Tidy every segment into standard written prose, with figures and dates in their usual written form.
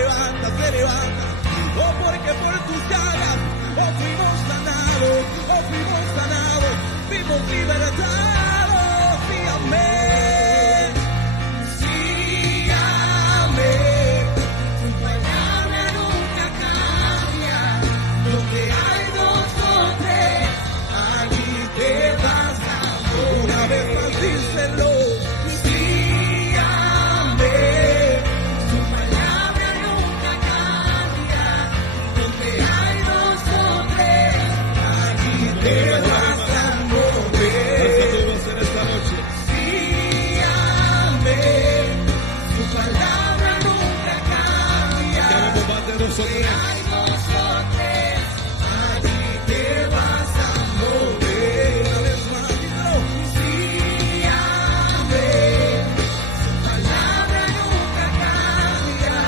se levanta. Oh, porque por tus llagas, oh, fuimos sanados, fuimos libertados, sí, amén. Sí, amén. Tu palabra nunca cambia. Donde hay dos o tres, allí te vas a ver. Una vez más díselo. Sí, amén. Tu palabra nunca cambia. Donde hay dos o tres, allí te vas a mover. Sí, amén. Tu palabra nunca cambia. Donde hay dos o tres, allí te vas a mover. Una vez más, díselo. Sí, amén. Tu palabra nunca cambia.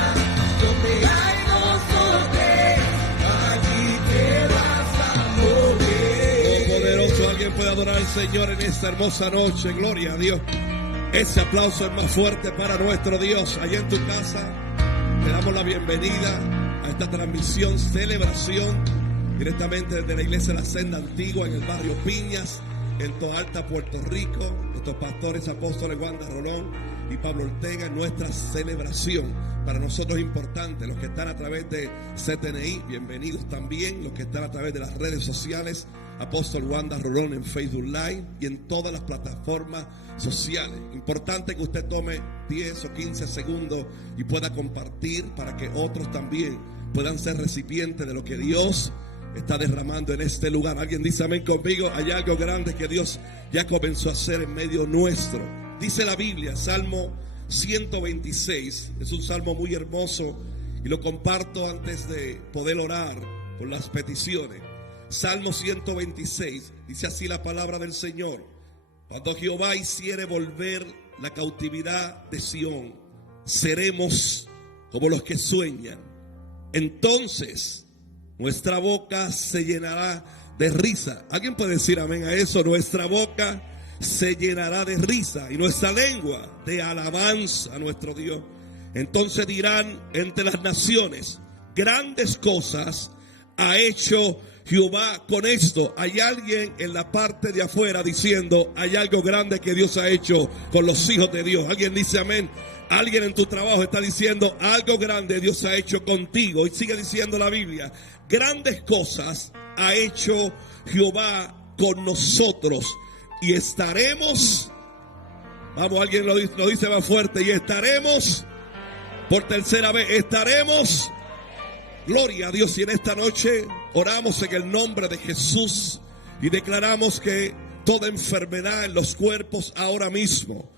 Donde hay dos o tres, allí te vas a mover. Oh, poderoso, alguien puede adorar al Señor en esta hermosa noche. Gloria a Dios. Ese aplauso es más fuerte para nuestro Dios. Allá en tu casa te damos la bienvenida a esta transmisión, celebración, directamente desde la iglesia de la Senda Antigua en el barrio Piñas, en Toalta, Puerto Rico. Nuestros pastores apóstoles Wanda Rolón y Pablo Ortega en nuestra celebración. Para nosotros es importante, los que están a través de CTNI, bienvenidos también, los que están a través de las redes sociales, Apóstol Wanda Rolón en Facebook Live y en todas las plataformas sociales. Importante que usted tome 10 o 15 segundos y pueda compartir para que otros también puedan ser recipientes de lo que Dios está derramando en este lugar. Alguien dice amén conmigo. Hay algo grande que Dios ya comenzó a hacer en medio nuestro. Dice la Biblia, Salmo 126, es un salmo muy hermoso y lo comparto antes de poder orar por las peticiones. Salmo 126, dice así la palabra del Señor: cuando Jehová hiciere volver la cautividad de Sión, seremos como los que sueñan. Entonces nuestra boca se llenará de risa. ¿Alguien puede decir amén a eso? Nuestra boca se llenará de risa y nuestra lengua de alabanza a nuestro Dios. Entonces dirán entre las naciones, grandes cosas ha hecho Jehová con esto. Hay alguien en la parte de afuera diciendo, hay algo grande que Dios ha hecho con los hijos de Dios. Alguien dice amén. Alguien en tu trabajo está diciendo, algo grande Dios ha hecho contigo. Y sigue diciendo la Biblia, grandes cosas ha hecho Jehová con nosotros. Y estaremos, vamos, alguien lo dice más fuerte, y estaremos, por tercera vez, estaremos. Gloria a Dios. Y en esta noche oramos en el nombre de Jesús y declaramos que toda enfermedad en los cuerpos ahora mismo,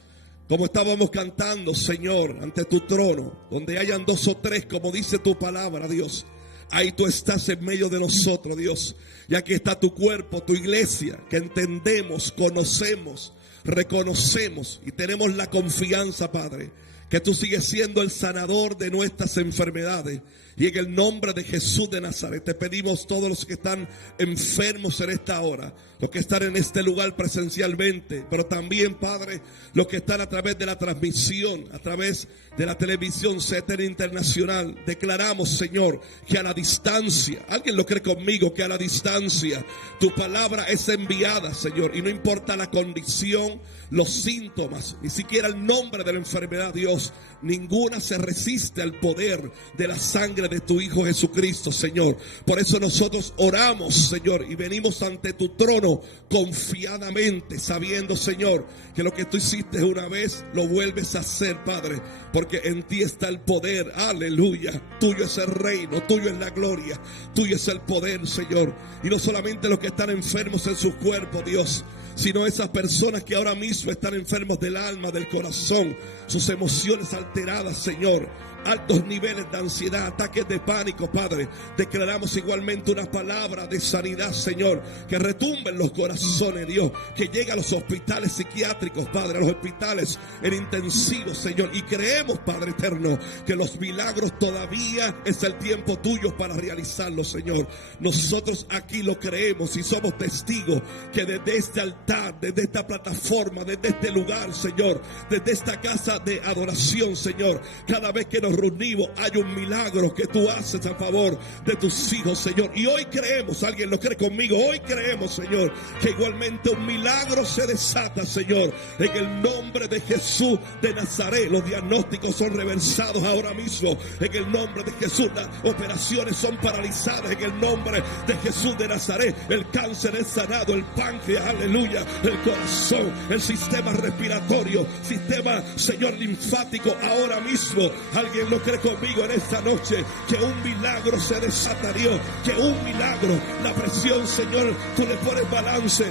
como estábamos cantando, Señor, ante tu trono, donde hayan dos o tres, como dice tu palabra, Dios, ahí tú estás en medio de nosotros, Dios. Y aquí está tu cuerpo, tu iglesia, que entendemos, conocemos, reconocemos y tenemos la confianza, Padre, que tú sigues siendo el sanador de nuestras enfermedades. Y en el nombre de Jesús de Nazaret te pedimos, todos los que están enfermos en esta hora, los que están en este lugar presencialmente, pero también, Padre, los que están a través de la transmisión, a través de la televisión CTN Internacional, declaramos, Señor, que a la distancia, alguien lo cree conmigo, que a la distancia tu palabra es enviada, Señor, y no importa la condición, los síntomas, ni siquiera el nombre de la enfermedad, Dios, ninguna se resiste al poder de la sangre de tu Hijo Jesucristo, Señor. Por eso nosotros oramos, Señor, y venimos ante tu trono confiadamente, sabiendo, Señor, que lo que tú hiciste una vez lo vuelves a hacer, Padre, porque en ti está el poder. Aleluya. Tuyo es el reino, tuyo es la gloria, tuyo es el poder, Señor. Y no solamente los que están enfermos en sus cuerpos, Dios, sino esas personas que ahora mismo están enfermos del alma, del corazón, sus emociones alteradas, Señor, altos niveles de ansiedad, ataques de pánico, Padre. Declaramos igualmente una palabra de sanidad, Señor, que retumbe en los corazones, Dios, que llegue a los hospitales psiquiátricos, Padre, a los hospitales en intensivos, Señor, y creemos, Padre eterno, que los milagros todavía es el tiempo tuyo para realizarlos, Señor. Nosotros aquí lo creemos y somos testigos que desde este altar, desde esta plataforma, desde este lugar, Señor, desde esta casa de adoración, Señor, cada vez que nos reunimos, hay un milagro que tú haces a favor de tus hijos, Señor. Y hoy creemos, alguien lo cree conmigo, hoy creemos, Señor, que igualmente un milagro se desata, Señor, en el nombre de Jesús de Nazaret. Los diagnósticos son reversados ahora mismo en el nombre de Jesús. Las operaciones son paralizadas en el nombre de Jesús de Nazaret. El cáncer es sanado, el páncreas, aleluya, el corazón, el sistema respiratorio, sistema, Señor, linfático. Ahora mismo, alguien lo cree conmigo en esta noche, que un milagro se desata, Dios, que un milagro, la presión, Señor, tú le pones balance,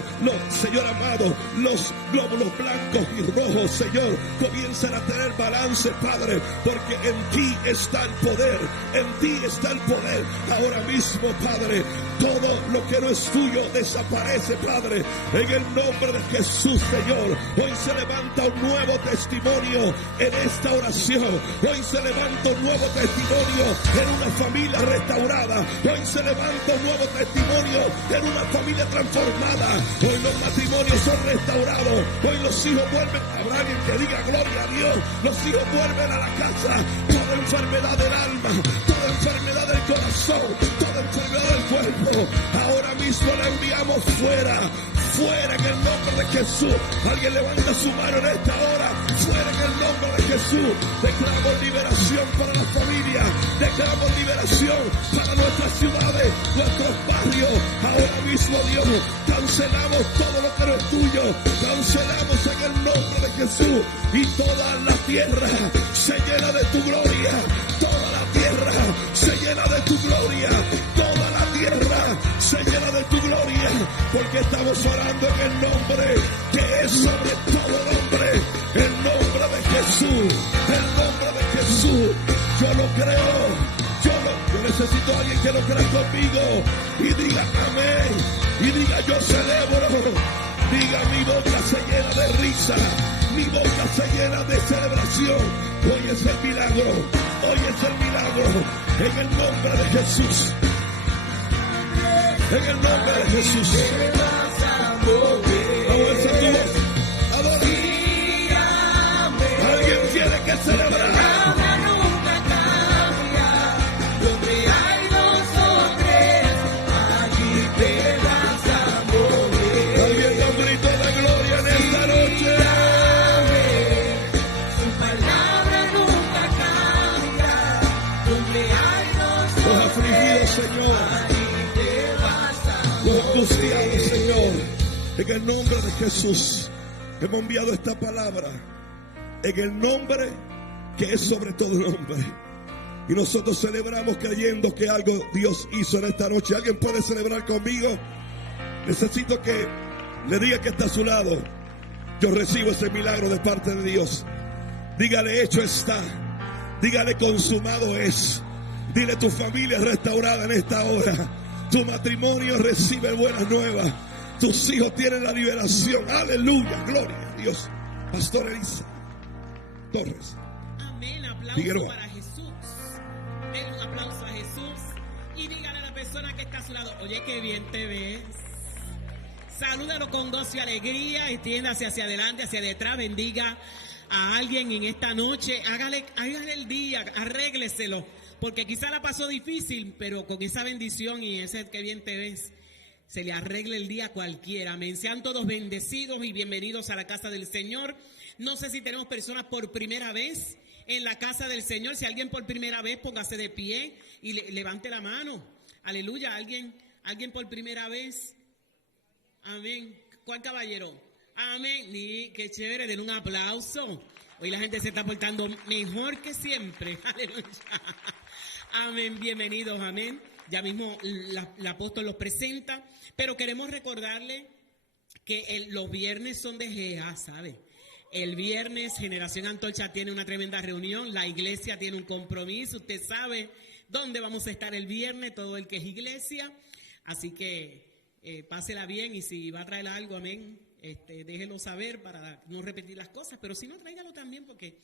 Señor amado, los glóbulos blancos y rojos, Señor, comienzan a tener balance, Padre, porque en ti está el poder, en ti está el poder. Ahora mismo, Padre, todo lo que no es tuyo desaparece, Padre, en el nombre de Jesús, Señor. Hoy se levanta un nuevo testimonio en esta oración. Hoy se levanta un nuevo testimonio en una familia restaurada. Hoy se levanta un nuevo testimonio en una familia transformada. Hoy los matrimonios son restaurados. Hoy los hijos vuelven. Habrá alguien que diga gloria a Dios. Los hijos vuelven a la casa. Toda enfermedad del alma, toda enfermedad del corazón, toda enfermedad del cuerpo, ahora mismo la enviamos fuera. Fuera en el nombre de Jesús. Alguien levanta su mano en esta hora. Fuera en el nombre de Jesús. Declaramos liberación para las familias. Declaramos liberación para nuestras ciudades, nuestros barrios. Ahora mismo, Dios, cancelamos todo lo que no es tuyo. Cancelamos en el nombre de Jesús. Y toda la tierra se llena de tu gloria. Toda la tierra se llena de tu gloria. Toda la tierra se llena de tu gloria. Porque estamos orando en el nombre que es sobre todo nombre, el nombre de Jesús, el nombre de Jesús. Yo lo creo, yo necesito a alguien que lo crea conmigo y diga amén, y diga yo celebro, diga mi boca se llena de risa, mi boca se llena de celebración. Hoy es el milagro, hoy es el milagro, en el nombre de Jesús, en el nombre de Jesús. Vamos a Dios. Adora. Alguien tiene que celebrar. Donde hay dos o tres, allí te vas a mover. Alguien da un grito de gloria en esta noche. Su palabra nunca cambia. Donde hay dos Los o afligidos, tres, Señor. allí te vas a Los angustiados, Señor. En el nombre de Jesús hemos enviado esta palabra en el nombre que es sobre todo nombre. Y nosotros celebramos creyendo que algo Dios hizo en esta noche. ¿Alguien puede celebrar conmigo? Necesito que le diga que está a su lado: yo recibo ese milagro de parte de Dios. Dígale: hecho está. Dígale: consumado es. Dile: tu familia es restaurada en esta hora. Tu matrimonio recibe buenas nuevas. Tus hijos tienen la liberación. Aleluya, gloria a Dios. Pastor Elisa Torres. Amén, aplauso Figueroa. para Jesús. Den un aplauso a Jesús y dígale a la persona que está a su lado: oye, qué bien te ves. Salúdalo con gozo y alegría, extiéndase hacia adelante, hacia detrás, bendiga a alguien en esta noche. Hágale el día, arrégleselo, porque quizá la pasó difícil, pero con esa bendición y ese qué bien te ves, se le arregle el día a cualquiera. Amén. Sean todos bendecidos y bienvenidos a la casa del Señor. No sé si tenemos personas por primera vez en la casa del Señor. Si alguien por primera vez, póngase de pie y levante la mano. Aleluya. ¿Alguien por primera vez? Amén. ¿Cuál caballero? Amén. Qué chévere. Den un aplauso. Hoy la gente se está portando mejor que siempre. Aleluya. Amén. Bienvenidos. Amén. Ya mismo la apóstol los presenta, pero queremos recordarle que los viernes son de GEA, ¿sabe? El viernes Generación Antorcha tiene una tremenda reunión, la iglesia tiene un compromiso, usted sabe dónde vamos a estar el viernes, todo el que es iglesia, así que pásela bien y si va a traer algo, amén, déjelo saber para no repetir las cosas, pero si no, tráigalo también porque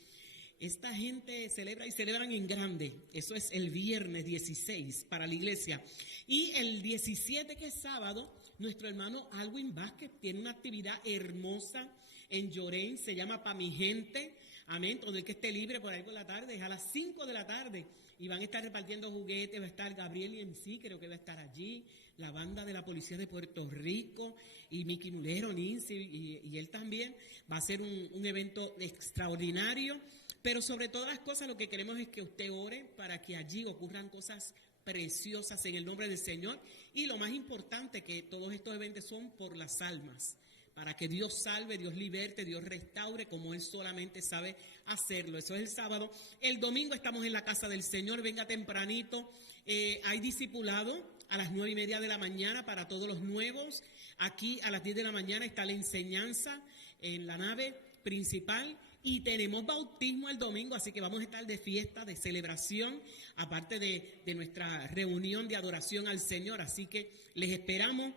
esta gente celebra y celebran en grande. Eso es el viernes 16 para la iglesia. Y el 17, que es sábado, nuestro hermano Alwin Vázquez tiene una actividad hermosa en Llorén. Se llama Pa' Mi Gente. Amén. Todo el que esté libre por ahí por la tarde, es a las 5 de la tarde. Y van a estar repartiendo juguetes, va a estar Gabriel y MC, creo que va a estar allí, la banda de la Policía de Puerto Rico, y Miki Mulero, Nancy, y él también. Va a ser un evento extraordinario, pero sobre todas las cosas lo que queremos es que usted ore para que allí ocurran cosas preciosas en el nombre del Señor. Y lo más importante, que todos estos eventos son por las almas, para que Dios salve, Dios liberte, Dios restaure como Él solamente sabe hacerlo. Eso es el sábado. El domingo estamos en la casa del Señor, venga tempranito. Hay discipulado a las 9:30 de la mañana para todos los nuevos. Aquí a las 10 de la mañana está la enseñanza en la nave principal. Y tenemos bautismo el domingo, así que vamos a estar de fiesta, de celebración, aparte de nuestra reunión de adoración al Señor. Así que les esperamos.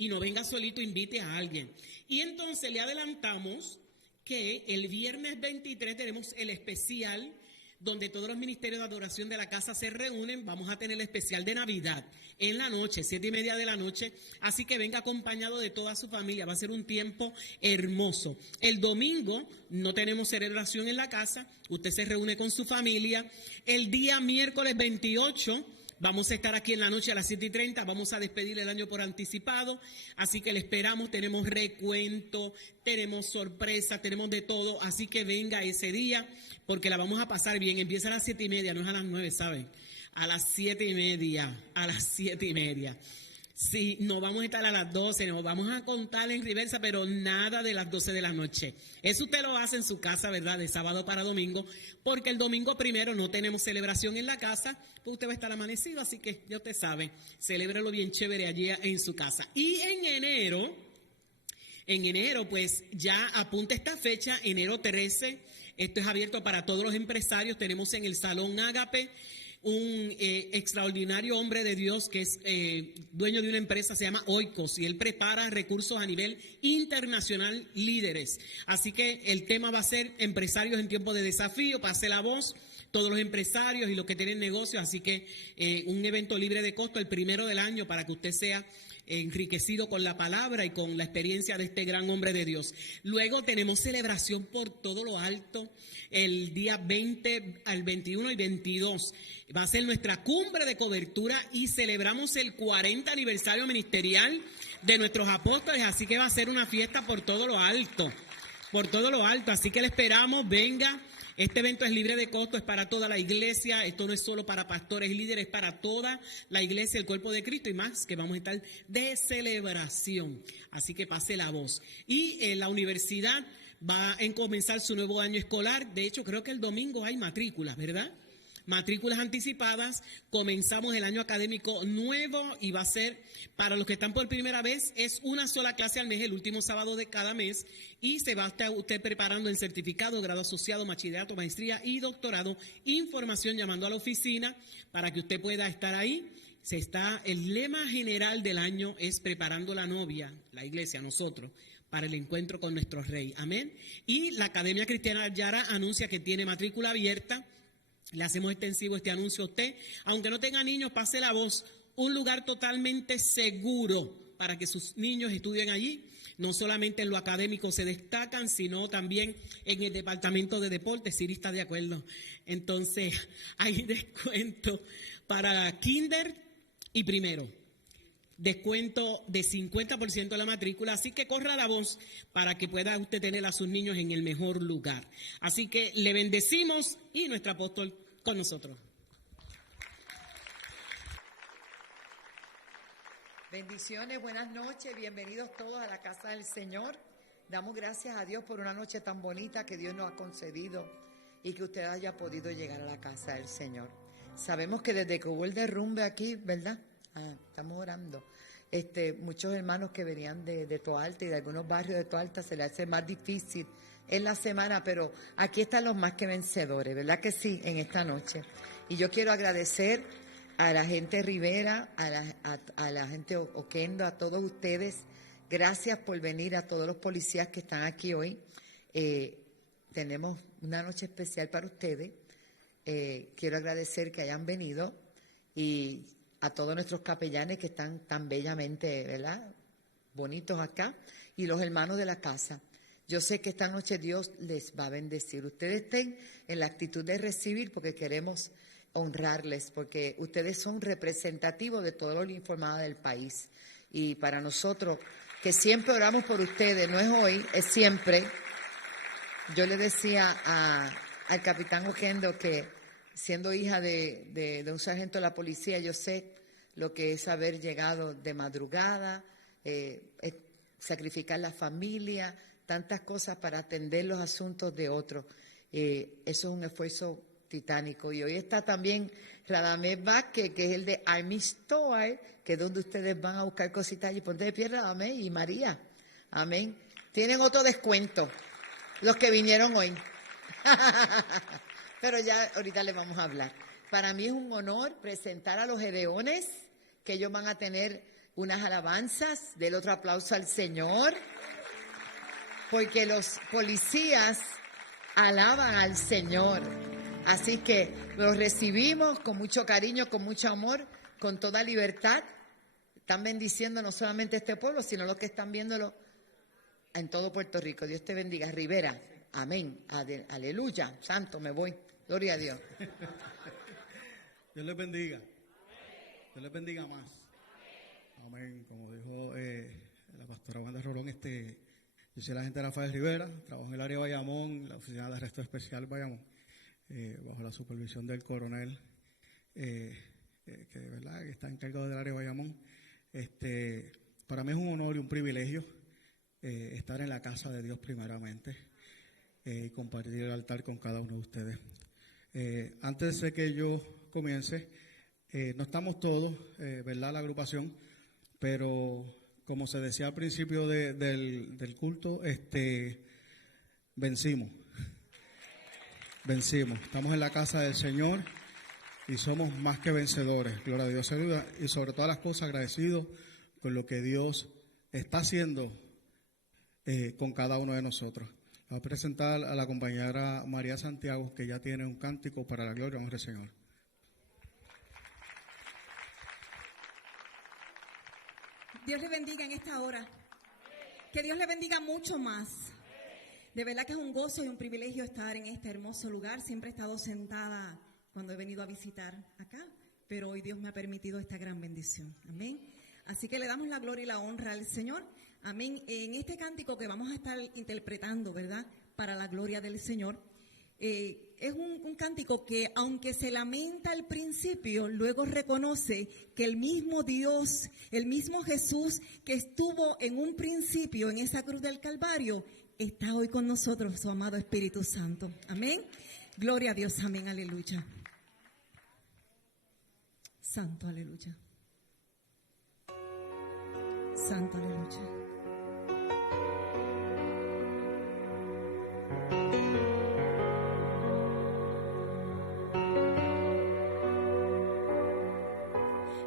Y no venga solito, invite a alguien. Y entonces le adelantamos que el viernes 23 tenemos el especial donde todos los ministerios de adoración de la casa se reúnen. Vamos a tener el especial de Navidad en la noche, 7:30 de la noche. Así que venga acompañado de toda su familia. Va a ser un tiempo hermoso. El domingo no tenemos celebración en la casa. Usted se reúne con su familia. El día miércoles 28... vamos a estar aquí en la noche a las 7:30, vamos a despedir el año por anticipado, así que le esperamos, tenemos recuento, tenemos sorpresa, tenemos de todo, así que venga ese día, porque la vamos a pasar bien. Empieza a las 7:30, no es a las 9, ¿saben? A las 7:30. Sí, no vamos a estar a las 12, nos vamos a contar en reversa, pero nada de las 12 de la noche. Eso usted lo hace en su casa, ¿verdad? De sábado para domingo, porque el domingo primero no tenemos celebración en la casa, pues usted va a estar amanecido, así que ya usted sabe, celébrelo bien chévere allí en su casa. Y en enero, pues ya apunta esta fecha, enero 13, esto es abierto para todos los empresarios. Tenemos en el Salón Ágape un extraordinario hombre de Dios que es dueño de una empresa, se llama Oikos, y él prepara recursos a nivel internacional, líderes. Así que el tema va a ser empresarios en tiempos de desafío. Pase la voz, todos los empresarios y los que tienen negocios. Así que un evento libre de costo, el primero del año, para que usted sea enriquecido con la palabra y con la experiencia de este gran hombre de Dios. Luego tenemos celebración por todo lo alto el día 20 al 21 y 22. Va a ser nuestra cumbre de cobertura y celebramos el 40 aniversario ministerial de nuestros apóstoles, así que va a ser una fiesta por todo lo alto, así que le esperamos, venga. Este evento es libre de costo, es para toda la iglesia. Esto no es solo para pastores y líderes, es para toda la iglesia, el cuerpo de Cristo, y más que vamos a estar de celebración. Así que pase la voz. Y en la universidad va a comenzar su nuevo año escolar. De hecho, creo que el domingo hay matrículas, ¿verdad? Matrículas anticipadas. Comenzamos el año académico nuevo y va a ser, para los que están por primera vez, es una sola clase al mes, el último sábado de cada mes, y se va a estar usted preparando el certificado, grado asociado, bachillerato, maestría y doctorado. Información llamando a la oficina para que usted pueda estar ahí. El lema general del año es preparando la novia, la iglesia, nosotros, para el encuentro con nuestro Rey. Amén. Y la Academia Cristiana Yara anuncia que tiene matrícula abierta. Le hacemos extensivo este anuncio a usted. Aunque no tenga niños, pase la voz. Un lugar totalmente seguro para que sus niños estudien allí. No solamente en lo académico se destacan, sino también en el departamento de deportes. Siri está de acuerdo. Entonces, hay descuento para kinder y primero. Descuento de 50% de la matrícula, así que corra la voz para que pueda usted tener a sus niños en el mejor lugar. Así que le bendecimos y nuestro apóstol con nosotros. Bendiciones, buenas noches, bienvenidos todos a la casa del Señor. Damos gracias a Dios por una noche tan bonita que Dios nos ha concedido y que usted haya podido llegar a la casa del Señor. Sabemos que desde que hubo el derrumbe aquí, ¿verdad? Estamos orando. Muchos hermanos que venían de Toalta y de algunos barrios de Toalta se les hace más difícil en la semana, pero aquí están los más que vencedores, ¿verdad que sí? En esta noche. Y yo quiero agradecer a la gente Rivera, a la gente Oquendo, a todos ustedes. Gracias por venir, a todos los policías que están aquí hoy. Tenemos una noche especial para ustedes. Quiero agradecer que hayan venido y a todos nuestros capellanes que están tan bellamente, ¿verdad?, bonitos acá, y los hermanos de la casa. Yo sé que esta noche Dios les va a bendecir. Ustedes estén en la actitud de recibir porque queremos honrarles, porque ustedes son representativos de todos los informados del país. Y para nosotros, que siempre oramos por ustedes, no es hoy, es siempre. Yo le decía al capitán Ogendo que siendo hija de un sargento de la policía, yo sé lo que es haber llegado de madrugada, sacrificar la familia, tantas cosas para atender los asuntos de otros. Eso es un esfuerzo titánico. Y hoy está también Radamés Vázquez, que es el de Army Store, que es donde ustedes van a buscar cositas y ponte de pie, Radamés y María. Amén. Tienen otro descuento, los que vinieron hoy. Pero ya ahorita les vamos a hablar. Para mí es un honor presentar a los Gedeones, que ellos van a tener unas alabanzas. Del otro aplauso al Señor, porque los policías alaban al Señor. Así que los recibimos con mucho cariño, con mucho amor, con toda libertad. Están bendiciendo no solamente este pueblo, sino los que están viéndolo en todo Puerto Rico. Dios te bendiga. Rivera, amén, aleluya, santo, me voy, gloria a Dios. Dios les bendiga. Dios les bendiga más. Amén. Como dijo la pastora Wanda Rolón, yo soy el agente Rafael Rivera, trabajo en el área de Bayamón, la oficina de arresto especial Bayamón, bajo la supervisión del coronel, que de verdad que está encargado del área de Bayamón. Para mí es un honor y un privilegio estar en la casa de Dios primeramente y compartir el altar con cada uno de ustedes. Antes de que yo comience, no estamos todos, ¿verdad?, la agrupación, pero como se decía al principio del culto, vencimos. Estamos en la casa del Señor y somos más que vencedores. Gloria a Dios. Y sobre todas las cosas agradecidos por lo que Dios está haciendo con cada uno de nosotros. Voy a presentar a la compañera María Santiago, que ya tiene un cántico para la gloria y honra del Señor. Dios le bendiga en esta hora. Que Dios le bendiga mucho más. De verdad que es un gozo y un privilegio estar en este hermoso lugar. Siempre he estado sentada cuando he venido a visitar acá, pero hoy Dios me ha permitido esta gran bendición. Amén. Así que le damos la gloria y la honra al Señor. Amén. En este cántico que vamos a estar interpretando, ¿verdad?, para la gloria del Señor, es un cántico que, aunque se lamenta al principio, luego reconoce que el mismo Dios, el mismo Jesús que estuvo en un principio en esa cruz del Calvario, está hoy con nosotros, su amado Espíritu Santo. Amén. Gloria a Dios. Amén. Aleluya. Santo, aleluya. Santo, aleluya.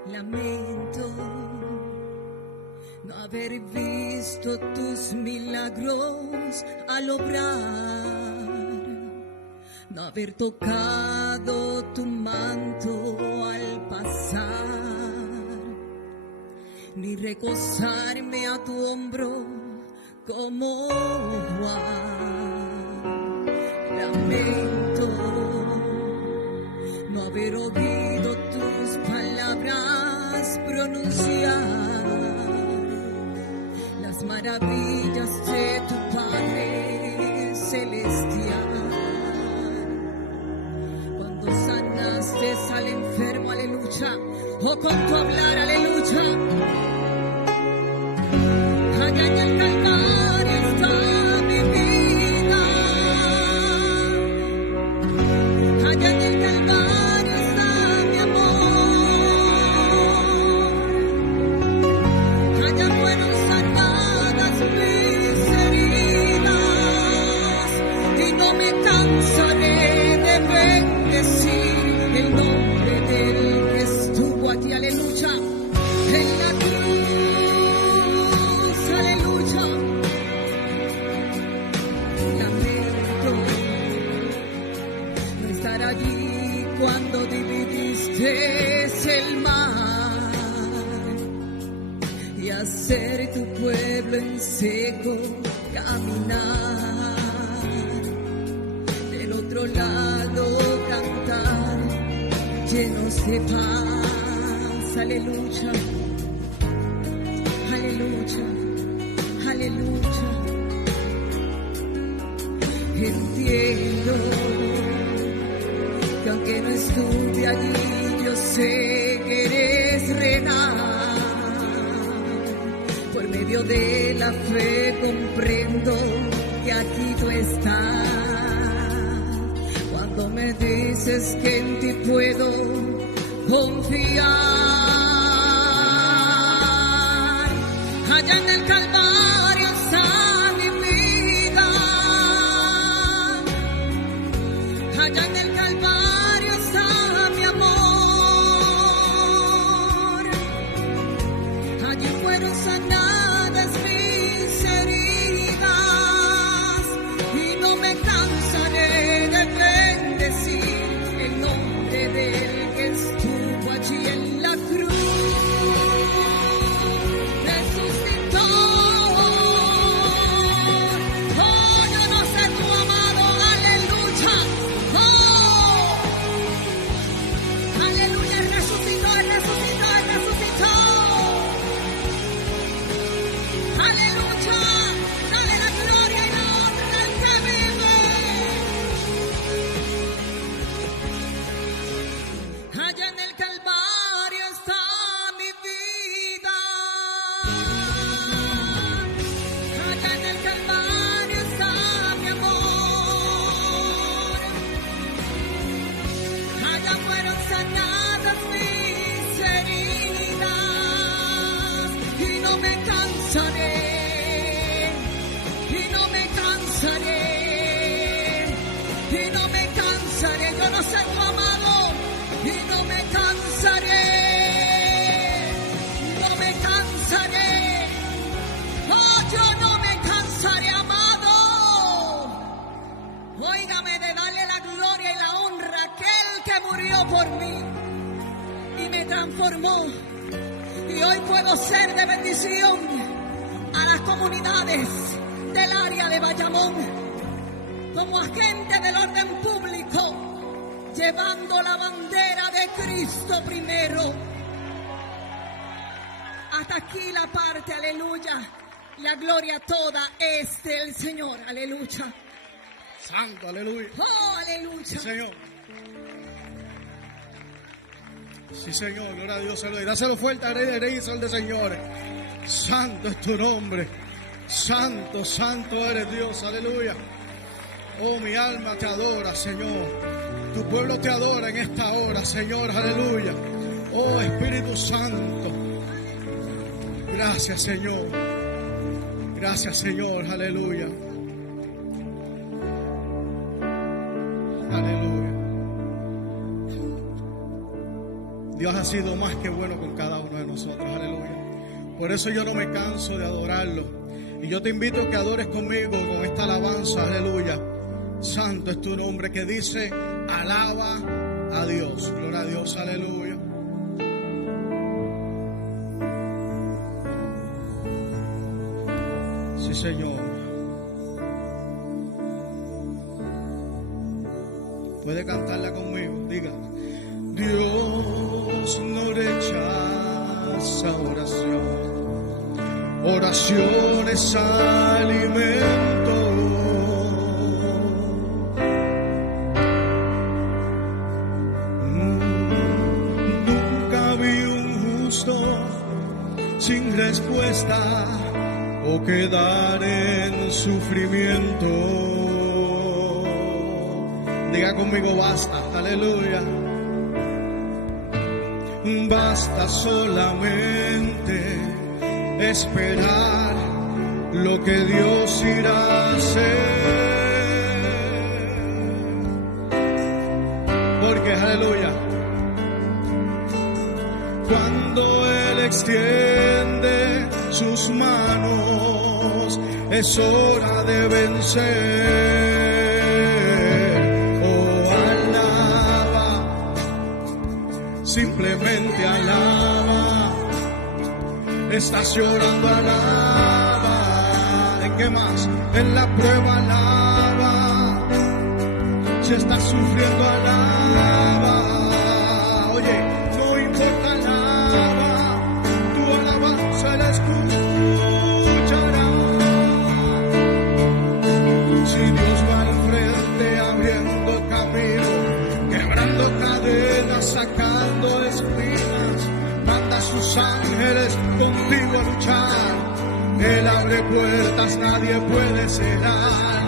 Lamento no haber visto tus milagros al obrar, no haber tocado tu manto al pasar, ni recostarme a tu hombro como Juan. Lamento no haber oído tus palabras pronunciar las maravillas de tu Padre Celestial. Cuando sanaste al enfermo, aleluya, o con tu hablar, aleluya. Allá en el Calvario está mi vida. Allá en el Calvario está mi amor. Allá fueron sanadas mis heridas y no me cansaré de bendecir el nombre del que estuvo aquí, aleluya, en la cruz, aleluya. Lamento no estar allí cuando dividiste el mar y hacer tu pueblo en seco caminar, del otro lado cantar, llenos de paz. Aleluya, aleluya, aleluya. Entiendo que aunque no estuve allí, yo sé que eres real. Por medio de la fe comprendo que aquí tú estás. Cuando me dices que en ti puedo confiar, allá en el Calvario está mi vida, allá en el Calvario está mi amor, allí fueron sanadas mis heridas y no me cansaré de bendecir el nombre del que estuvo allí en la cruz. Resucitó. Oh, yo no sé tu amado, aleluya. Oh, aleluya, Él resucitó, Él resucitó, Él resucitó. Aleluya, dale la gloria y la honra al que vive. Allá en el Calvario está mi vida, allá en el Calvario está mi amor, allá fueron sanadas mis heridas y no me cansaré, y no me cansaré, y no me cansaré. Yo no sé tu amado y no me cansaré, no me cansaré. Oh, yo no me cansaré, amado. Óigame, de darle la gloria y la honra a aquel que murió por mí y me transformó. Y hoy puedo ser de bendición a las comunidades del área de Bayamón como agente del orden público, llevando la bandera de Cristo primero. Hasta aquí la parte, aleluya. La gloria toda es del Señor, aleluya. Santo, aleluya. Oh, aleluya. Sí, Señor. Sí, Señor, gloria a Dios. Y dáselo fuerte a Rey y Sol de señores. Santo es tu nombre. Santo, santo eres Dios, aleluya. Oh, mi alma te adora, Señor. Tu pueblo te adora en esta hora, Señor, aleluya. Oh, Espíritu Santo. Gracias, Señor. Gracias, Señor, aleluya. Aleluya. Dios ha sido más que bueno con cada uno de nosotros, aleluya. Por eso yo no me canso de adorarlo. Y yo te invito a que adores conmigo con esta alabanza, aleluya. Santo es tu nombre, que dice: alaba a Dios. Gloria a Dios, aleluya. Sí, Señor. Puede cantarla conmigo, diga: Dios no rechaza oración. Oración es alimento. Nunca vi un justo sin respuesta o quedar en sufrimiento. Diga conmigo: basta, aleluya. Basta solamente esperar lo que Dios irá a hacer. Porque, aleluya, cuando Él extiende sus manos, es hora de vencer. Oh, alaba, simplemente alaba. Estás llorando, alaba. ¿En ¿Qué más? En la prueba alaba. Si estás sufriendo, alaba. Oye, no importa, alaba. Tu alabanza la escuchará. Si Dios va al frente abriendo camino, quebrando cadenas, sacando espinas, manda a sus ángeles contigo a luchar. Él abre puertas, nadie puede cerrar.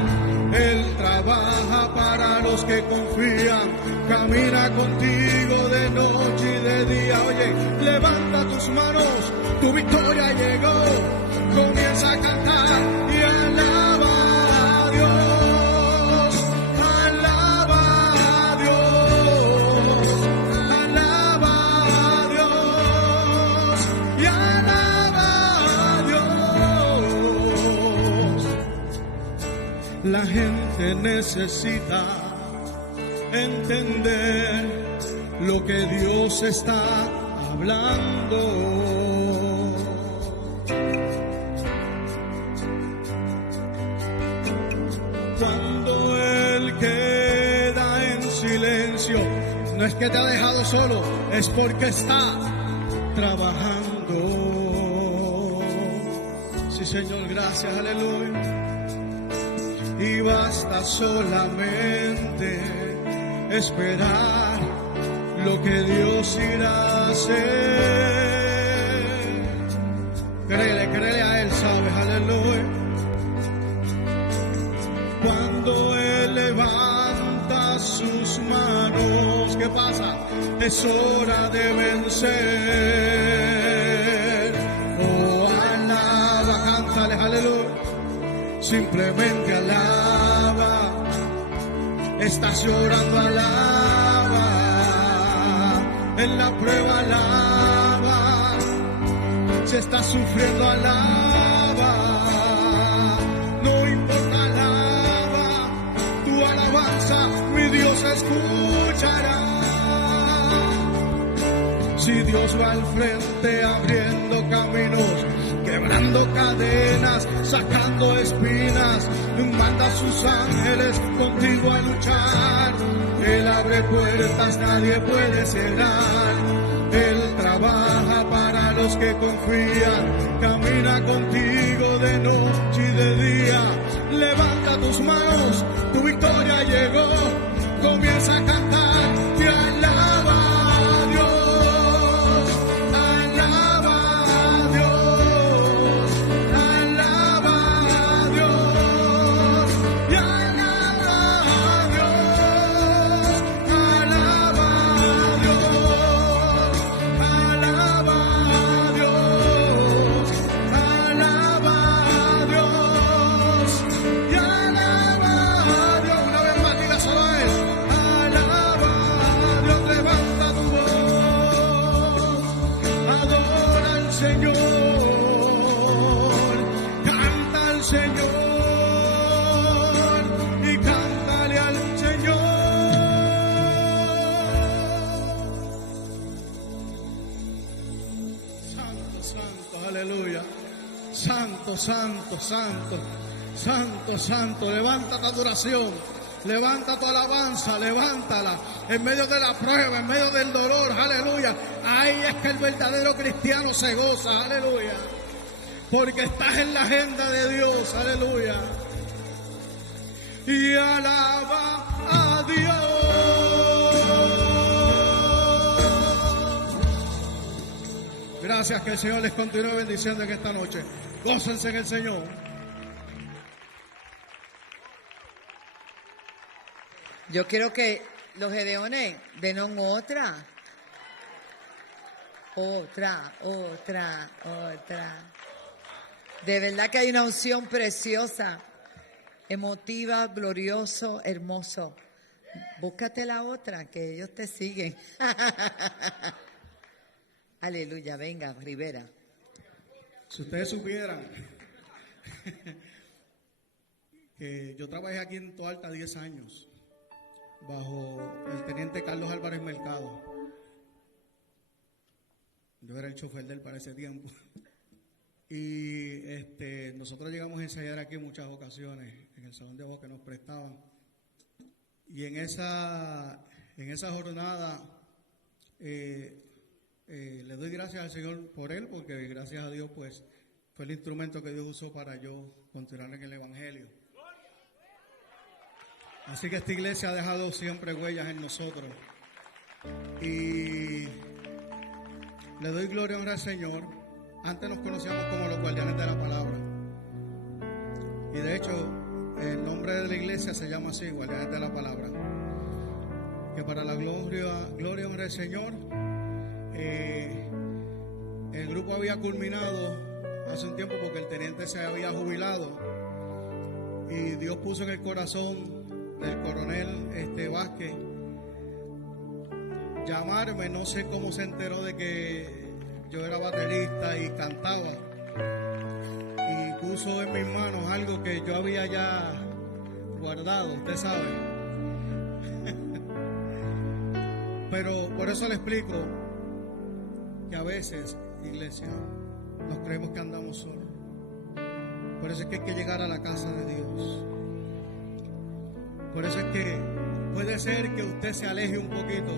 Él trabaja para los que confían, camina contigo de noche y de día. Oye, levanta tus manos, tu victoria llegó. Comienza a cantar y alaba a Dios. Alaba a Dios. Alaba a Dios. Y alaba a Dios. La gente necesita entender lo que Dios está hablando. Cuando Él queda en silencio, no es que te ha dejado solo, es porque está trabajando. Sí, Señor, gracias, aleluya. Y basta solamente esperar lo que Dios irá a hacer. Créele a Él, sabes, aleluya. Cuando Él levanta sus manos, ¿qué pasa? Es hora de vencer. Oh, alaba, cántale, aleluya. Simplemente alaba. Estás llorando, alaba. En la prueba, alaba. Si estás sufriendo, alaba. No importa, alaba. Tu alabanza, mi Dios escuchará. Si Dios va al frente abriendo caminos, quebrando cadenas, sacando espinas, manda a sus ángeles contigo a luchar. Él abre puertas, nadie puede cerrar. Él trabaja para los que confían, camina contigo de noche y de día. Levanta tus manos, tu victoria llegó. Comienza a cantar y alaba. Santo, santo, santo, santo. Levanta tu adoración, levanta tu alabanza, levántala en medio de la prueba, en medio del dolor, aleluya. Ahí es que el verdadero cristiano se goza, aleluya, porque estás en la agenda de Dios, aleluya. Y alaba a Dios. Gracias, que el Señor les continúe bendiciendo en esta noche. Gócense en el Señor. Yo quiero que los gedeones denos otra. Otra. De verdad que hay una unción preciosa, emotiva, glorioso, hermoso. Búscate la otra, que ellos te siguen. Aleluya, venga, Rivera. Si ustedes supieran que yo trabajé aquí en Toalta 10 años bajo el teniente Carlos Álvarez Mercado. Yo era el chofer de él para ese tiempo. Y nosotros llegamos a ensayar aquí en muchas ocasiones, en el salón de voz que nos prestaban. Y en esa jornada le doy gracias al Señor por él, porque gracias a Dios pues fue el instrumento que Dios usó para yo continuar en el Evangelio. Así que esta iglesia ha dejado siempre huellas en nosotros. Y le doy gloria y honra al Señor. Antes nos conocíamos como los guardianes de la palabra. Y de hecho, el nombre de la iglesia se llama así, guardianes de la palabra. Que para la gloria y honra del Señor, el grupo había culminado hace un tiempo porque el teniente se había jubilado. Y Dios puso en el corazón del coronel Vázquez llamarme. No sé cómo se enteró de que yo era baterista y cantaba, y puso en mis manos algo que yo había ya guardado, usted sabe. Pero por eso le explico que a veces, iglesia, nos creemos que andamos solos. Por eso es que hay que llegar a la casa de Dios. Por eso es que puede ser que usted se aleje un poquito,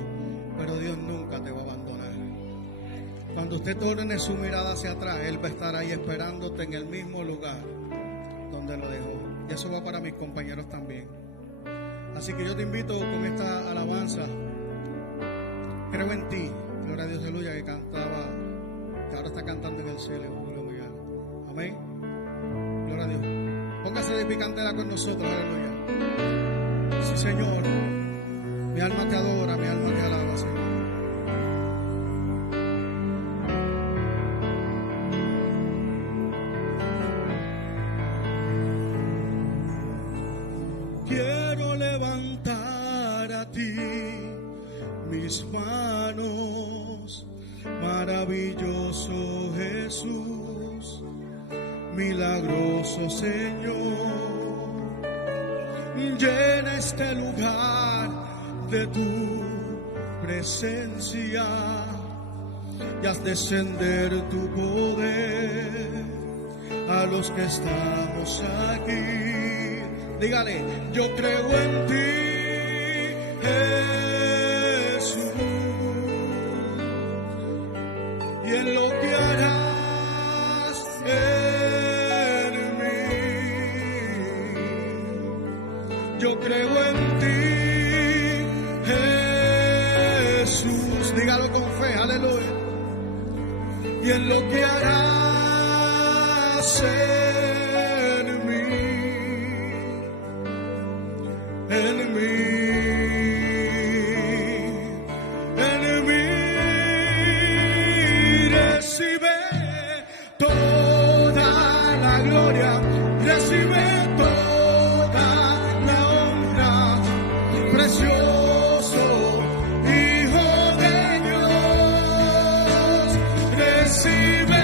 pero Dios nunca te va a abandonar. Cuando usted torne su mirada hacia atrás, Él va a estar ahí esperándote en el mismo lugar donde lo dejó. Y eso va para mis compañeros también. Así que yo te invito con esta alabanza. Creo en ti, gloria a Dios, aleluya, que cantaba, que ahora está cantando en el cielo. Amén. Gloria a Dios. Póngase de picantera con nosotros, aleluya. Sí, Señor. Mi alma te adora, mi alma te alaba, Señor. Quiero levantar a ti mis manos, maravilloso Jesús, milagroso Señor. Llena este lugar de tu presencia y haz descender tu poder a los que estamos aquí. Dígale, yo creo en ti, Jesús, y en lo que harás en mí. Yo creo en ti, Jesús, dígalo con fe, aleluya, y en lo que harás en mí, recibe toda la gloria, recibe toda la honra, precioso Hijo de Dios, recibe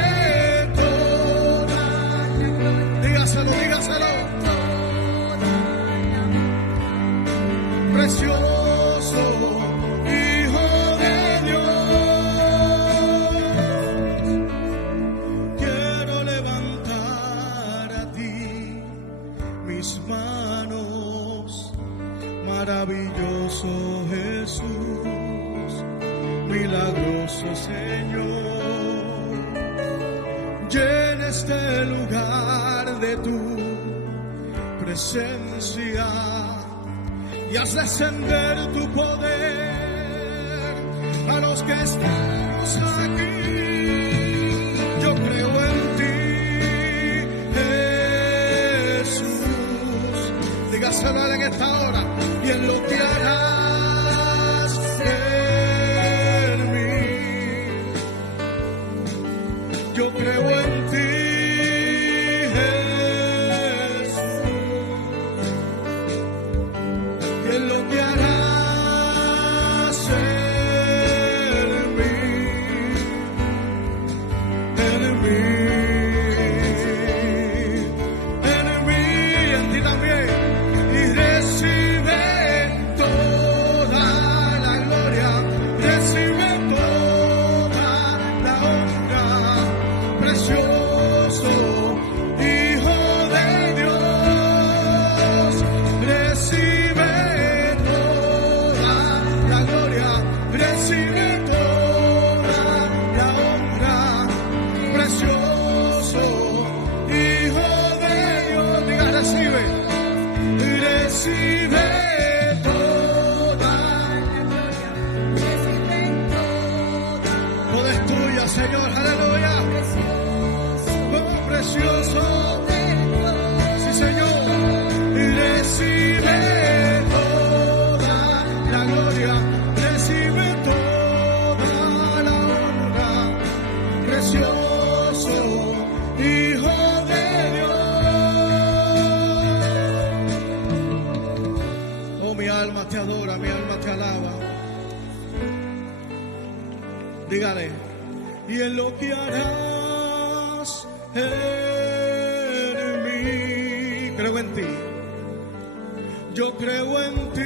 toda la gloria, dígaselo, precioso Hijo de Dios. Quiero levantar a ti mis manos, maravilloso Jesús, milagroso Señor. Llena este lugar de tu presencia y haz descender tu poder a los que estamos aquí. Yo creo en ti, Jesús. Dígaselo en esta hora y en lo que harás en mí. Yo creo en ti. En lo que harás en mí. Señor, aleluya. Oh, precioso. Sí, Señor. Y recibe toda la gloria, recibe toda la honra. Precioso Hijo de Dios. Oh, mi alma te adora, mi alma te alaba. Dígale. Y en lo que harás en mí, creo en ti, yo creo en ti,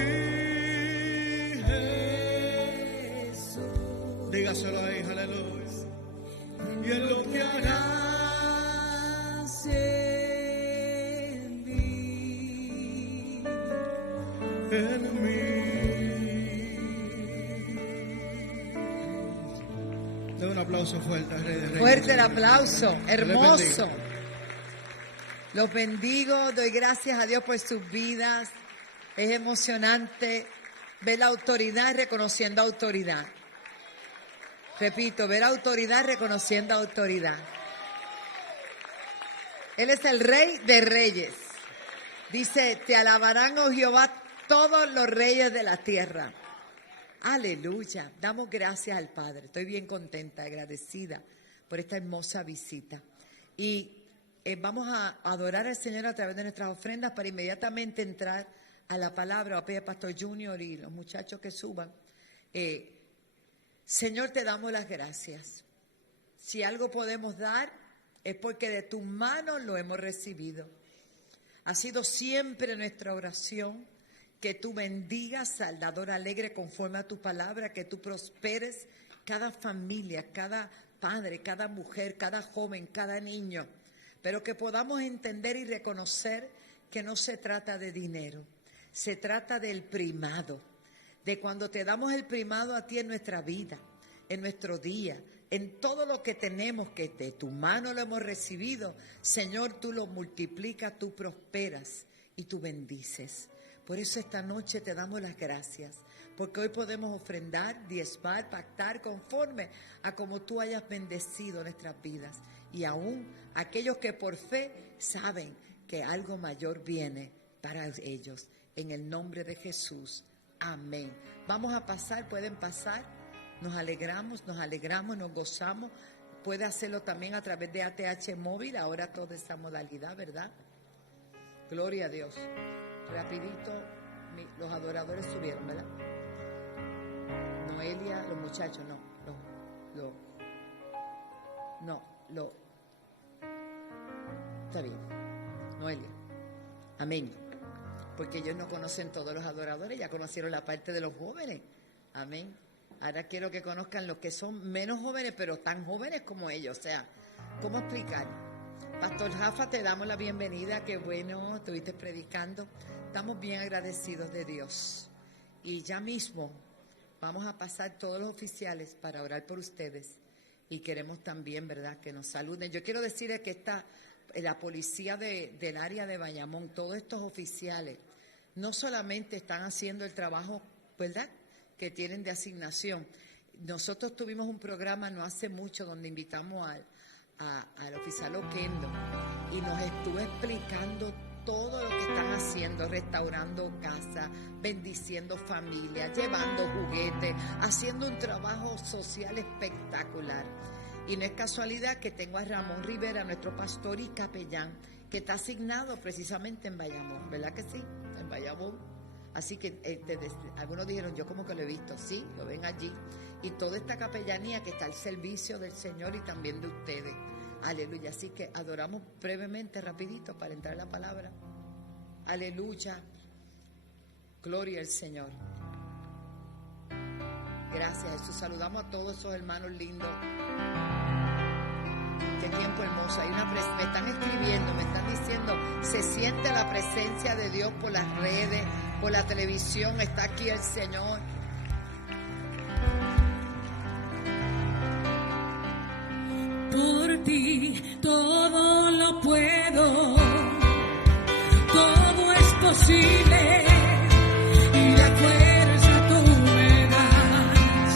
Jesús. Dígaselo ahí, aleluya. Y en lo que harás en mí, en mí. Un aplauso fuerte, Rey de Reyes. Fuerte el aplauso, hermoso. Los bendigo, doy gracias a Dios por sus vidas. Es emocionante ver la autoridad reconociendo autoridad. Repito, ver autoridad reconociendo autoridad. Él es el Rey de Reyes. Dice, te alabarán, oh Jehová, todos los reyes de la tierra. Aleluya, damos gracias al Padre. Estoy bien contenta, agradecida por esta hermosa visita. Y vamos a adorar al Señor a través de nuestras ofrendas para inmediatamente entrar a la palabra. Voy a pedir al Pastor Junior y los muchachos que suban. Señor, te damos las gracias. Si algo podemos dar es porque de tus manos lo hemos recibido. Ha sido siempre nuestra oración que tú bendigas al dador alegre conforme a tu palabra, que tú prosperes cada familia, cada padre, cada mujer, cada joven, cada niño, pero que podamos entender y reconocer que no se trata de dinero, se trata del primado, de cuando te damos el primado a ti en nuestra vida, en nuestro día, en todo lo que tenemos, que de tu mano lo hemos recibido. Señor, tú lo multiplicas, tú prosperas y tú bendices. Por eso esta noche te damos las gracias, porque hoy podemos ofrendar, diezmar, pactar conforme a como tú hayas bendecido nuestras vidas. Y aún aquellos que por fe saben que algo mayor viene para ellos. En el nombre de Jesús. Amén. Vamos a pasar, pueden pasar. Nos alegramos, nos gozamos. Puede hacerlo también a través de ATH Móvil, ahora toda esa modalidad, ¿verdad? Gloria a Dios. Rapidito, los adoradores subieron, ¿verdad? Noelia, los muchachos, está bien, Noelia, amén, porque ellos no conocen todos los adoradores, ya conocieron la parte de los jóvenes, amén. Ahora quiero que conozcan los que son menos jóvenes, pero tan jóvenes como ellos, o sea, ¿cómo explicar? Pastor Rafa, te damos la bienvenida, qué bueno, estuviste predicando. Estamos bien agradecidos de Dios. Y ya mismo vamos a pasar todos los oficiales para orar por ustedes. Y queremos también, ¿verdad?, que nos saluden. Yo quiero decirles que la policía del área de Bayamón, todos estos oficiales, no solamente están haciendo el trabajo, ¿verdad?, que tienen de asignación. Nosotros tuvimos un programa no hace mucho donde invitamos al oficial Oquendo y nos estuvo explicando todo lo que están haciendo, restaurando casas, bendiciendo familias, llevando juguetes, haciendo un trabajo social espectacular. Y no es casualidad que tengo a Ramón Rivera, nuestro pastor y capellán, que está asignado precisamente en Bayamón, ¿verdad que sí? En Bayamón. Así que algunos dijeron, yo como que lo he visto, sí, lo ven allí. Y toda esta capellanía que está al servicio del Señor y también de ustedes. Aleluya. Así que adoramos brevemente, rapidito, para entrar a la palabra. Aleluya. Gloria al Señor. Gracias, Jesús. Saludamos a todos esos hermanos lindos. Qué tiempo hermoso. Me están escribiendo, me están diciendo, se siente la presencia de Dios por las redes, por la televisión. Está aquí el Señor. Por ti todo lo puedo, todo es posible y la fuerza tú me das,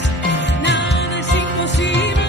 nada es imposible.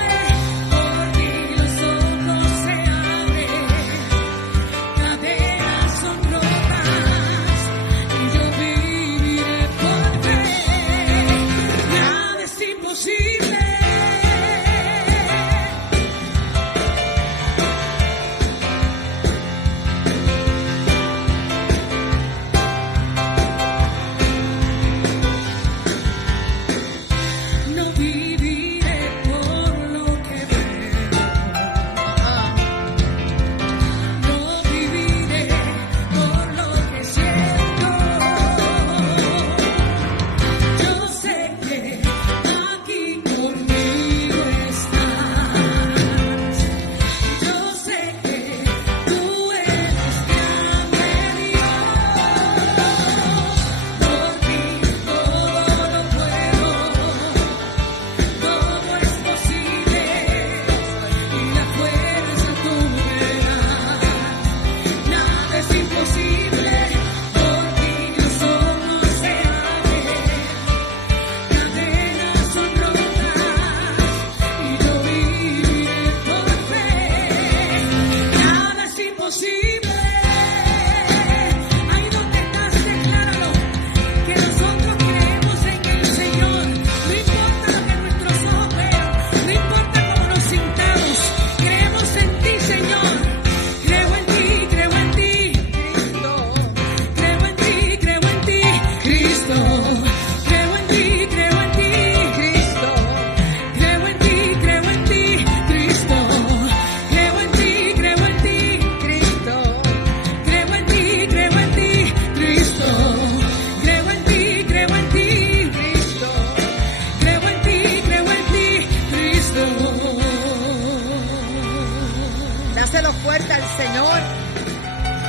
aplauso fuerte al Señor,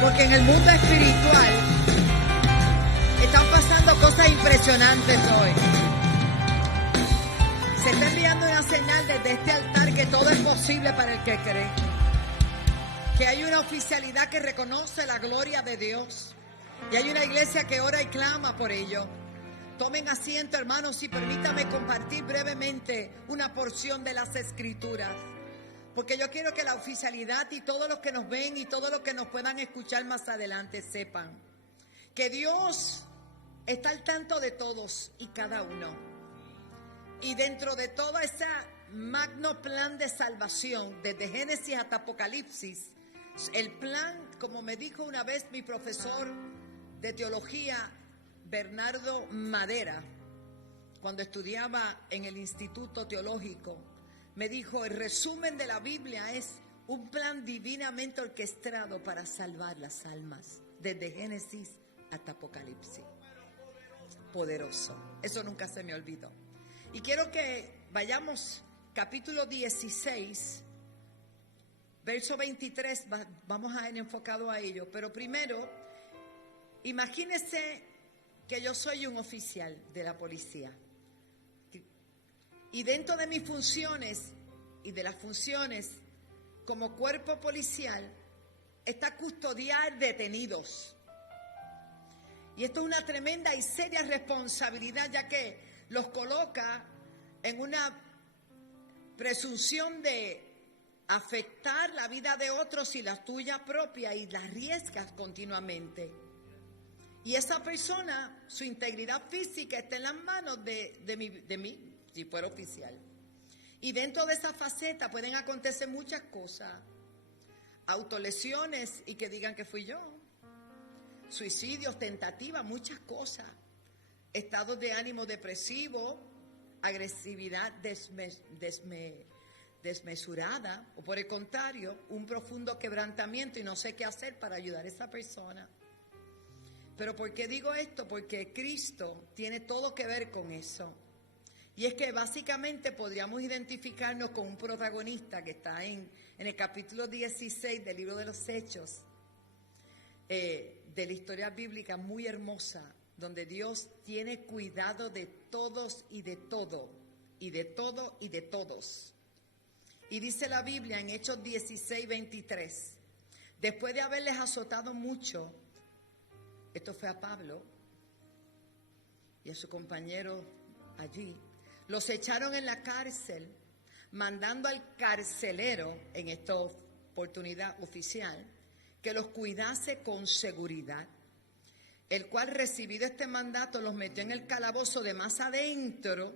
porque en el mundo espiritual están pasando cosas impresionantes hoy. Se está enviando una señal desde este altar que todo es posible para el que cree. Que hay una oficialidad que reconoce la gloria de Dios. Y hay una iglesia que ora y clama por ello. Tomen asiento, hermanos, y permítame compartir brevemente una porción de las Escrituras. Porque yo quiero que la oficialidad y todos los que nos ven y todos los que nos puedan escuchar más adelante sepan que Dios está al tanto de todos y cada uno. Y dentro de todo ese magno plan de salvación, desde Génesis hasta Apocalipsis, el plan, como me dijo una vez mi profesor de teología, Bernardo Madera, cuando estudiaba en el Instituto Teológico, me dijo, el resumen de la Biblia es un plan divinamente orquestado para salvar las almas, desde Génesis hasta Apocalipsis. Poderoso, eso nunca se me olvidó. Y quiero que vayamos capítulo 16, verso 23, vamos a ir enfocado a ello. Pero primero, imagínense que yo soy un oficial de la policía. Y dentro de mis funciones y de las funciones como cuerpo policial está custodiar detenidos. Y esto es una tremenda y seria responsabilidad, ya que los coloca en una presunción de afectar la vida de otros y la tuya propia, y la arriesgas continuamente. Y esa persona, su integridad física está en las manos de mí, si fuera oficial. Y dentro de esa faceta pueden acontecer muchas cosas. Autolesiones y que digan que fui yo. Suicidios, tentativas, muchas cosas. Estados de ánimo depresivo, agresividad desmesurada, o por el contrario, un profundo quebrantamiento y no sé qué hacer para ayudar a esa persona. Pero ¿por qué digo esto? Porque Cristo tiene todo que ver con eso. Y es que básicamente podríamos identificarnos con un protagonista que está en el capítulo 16 del libro de los Hechos, de la historia bíblica muy hermosa, donde Dios tiene cuidado de todos y de todo, y de todo y de todos. Y dice la Biblia en Hechos 16, 23, después de haberles azotado mucho, esto fue a Pablo y a su compañero allí, los echaron en la cárcel, mandando al carcelero, en esta oportunidad oficial, que los cuidase con seguridad, el cual, recibido este mandato, los metió en el calabozo de más adentro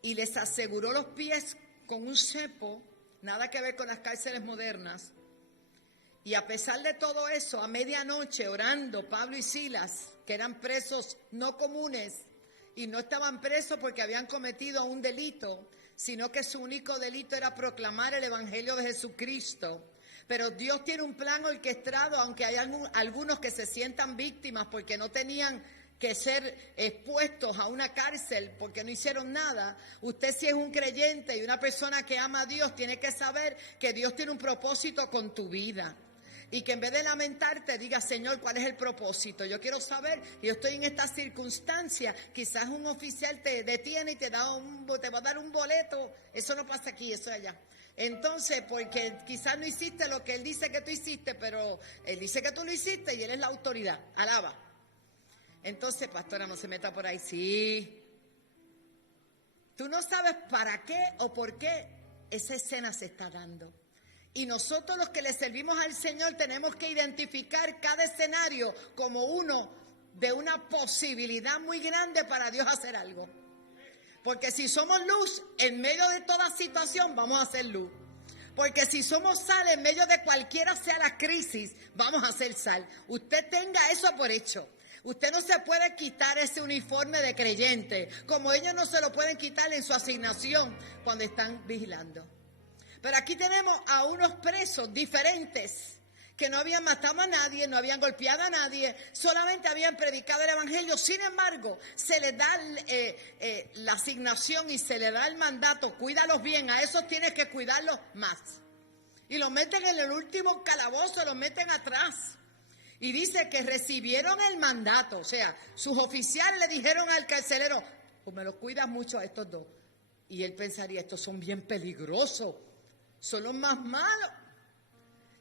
y les aseguró los pies con un cepo, nada que ver con las cárceles modernas. Y a pesar de todo eso, a medianoche orando, Pablo y Silas, que eran presos no comunes, y no estaban presos porque habían cometido un delito, sino que su único delito era proclamar el Evangelio de Jesucristo. Pero Dios tiene un plan orquestado, aunque hay algunos que se sientan víctimas porque no tenían que ser expuestos a una cárcel porque no hicieron nada. Usted, si es un creyente y una persona que ama a Dios, tiene que saber que Dios tiene un propósito con tu vida. Y que en vez de lamentarte, diga, Señor, ¿cuál es el propósito? Yo quiero saber, yo estoy en esta circunstancia, quizás un oficial te detiene y te va a dar un boleto. Eso no pasa aquí, eso allá. Entonces, porque quizás no hiciste lo que Él dice que tú hiciste, pero Él dice que tú lo hiciste y Él es la autoridad. Alaba. Entonces, pastora, no se meta por ahí. Sí. Tú no sabes para qué o por qué esa escena se está dando. Y nosotros, los que le servimos al Señor, tenemos que identificar cada escenario como uno de una posibilidad muy grande para Dios hacer algo. Porque si somos luz en medio de toda situación, vamos a ser luz. Porque si somos sal en medio de cualquiera sea la crisis, vamos a ser sal. Usted tenga eso por hecho. Usted no se puede quitar ese uniforme de creyente, como ellos no se lo pueden quitar en su asignación cuando están vigilando. Pero aquí tenemos a unos presos diferentes que no habían matado a nadie, no habían golpeado a nadie, solamente habían predicado el Evangelio. Sin embargo, se les da la asignación y se les da el mandato, cuídalos bien, a esos tienes que cuidarlos más. Y los meten en el último calabozo, los meten atrás. Y dice que recibieron el mandato. O sea, sus oficiales le dijeron al carcelero, pues me los cuidas mucho a estos dos. Y él pensaría, estos son bien peligrosos, son los más malos.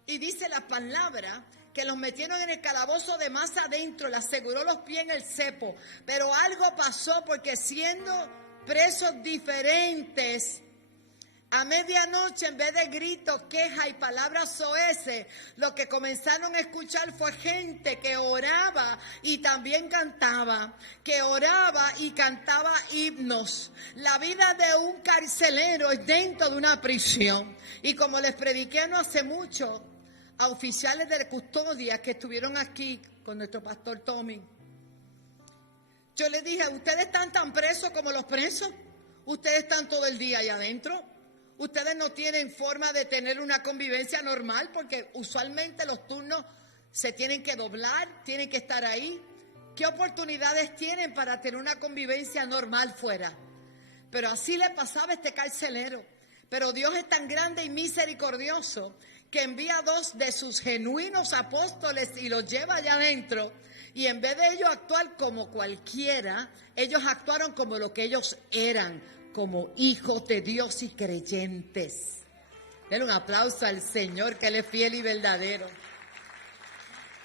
Y dice la palabra que los metieron en el calabozo de más adentro, le aseguró los pies en el cepo. Pero algo pasó porque siendo presos diferentes, a medianoche, en vez de gritos, quejas y palabras soeces, lo que comenzaron a escuchar fue gente que oraba y también cantaba, que oraba y cantaba himnos. La vida de un carcelero es dentro de una prisión. Y como les prediqué no hace mucho a oficiales de custodia que estuvieron aquí con nuestro pastor Tommy, yo les dije, ¿ustedes están tan presos como los presos? ¿Ustedes están todo el día ahí adentro? Ustedes no tienen forma de tener una convivencia normal porque usualmente los turnos se tienen que doblar, tienen que estar ahí. ¿Qué oportunidades tienen para tener una convivencia normal fuera? Pero así le pasaba a este carcelero. Pero Dios es tan grande y misericordioso que envía 2 de sus genuinos apóstoles y los lleva allá adentro. Y en vez de ellos actuar como cualquiera, ellos actuaron como lo que ellos eran, como hijos de Dios y creyentes. Denle un aplauso al Señor, que Él es fiel y verdadero.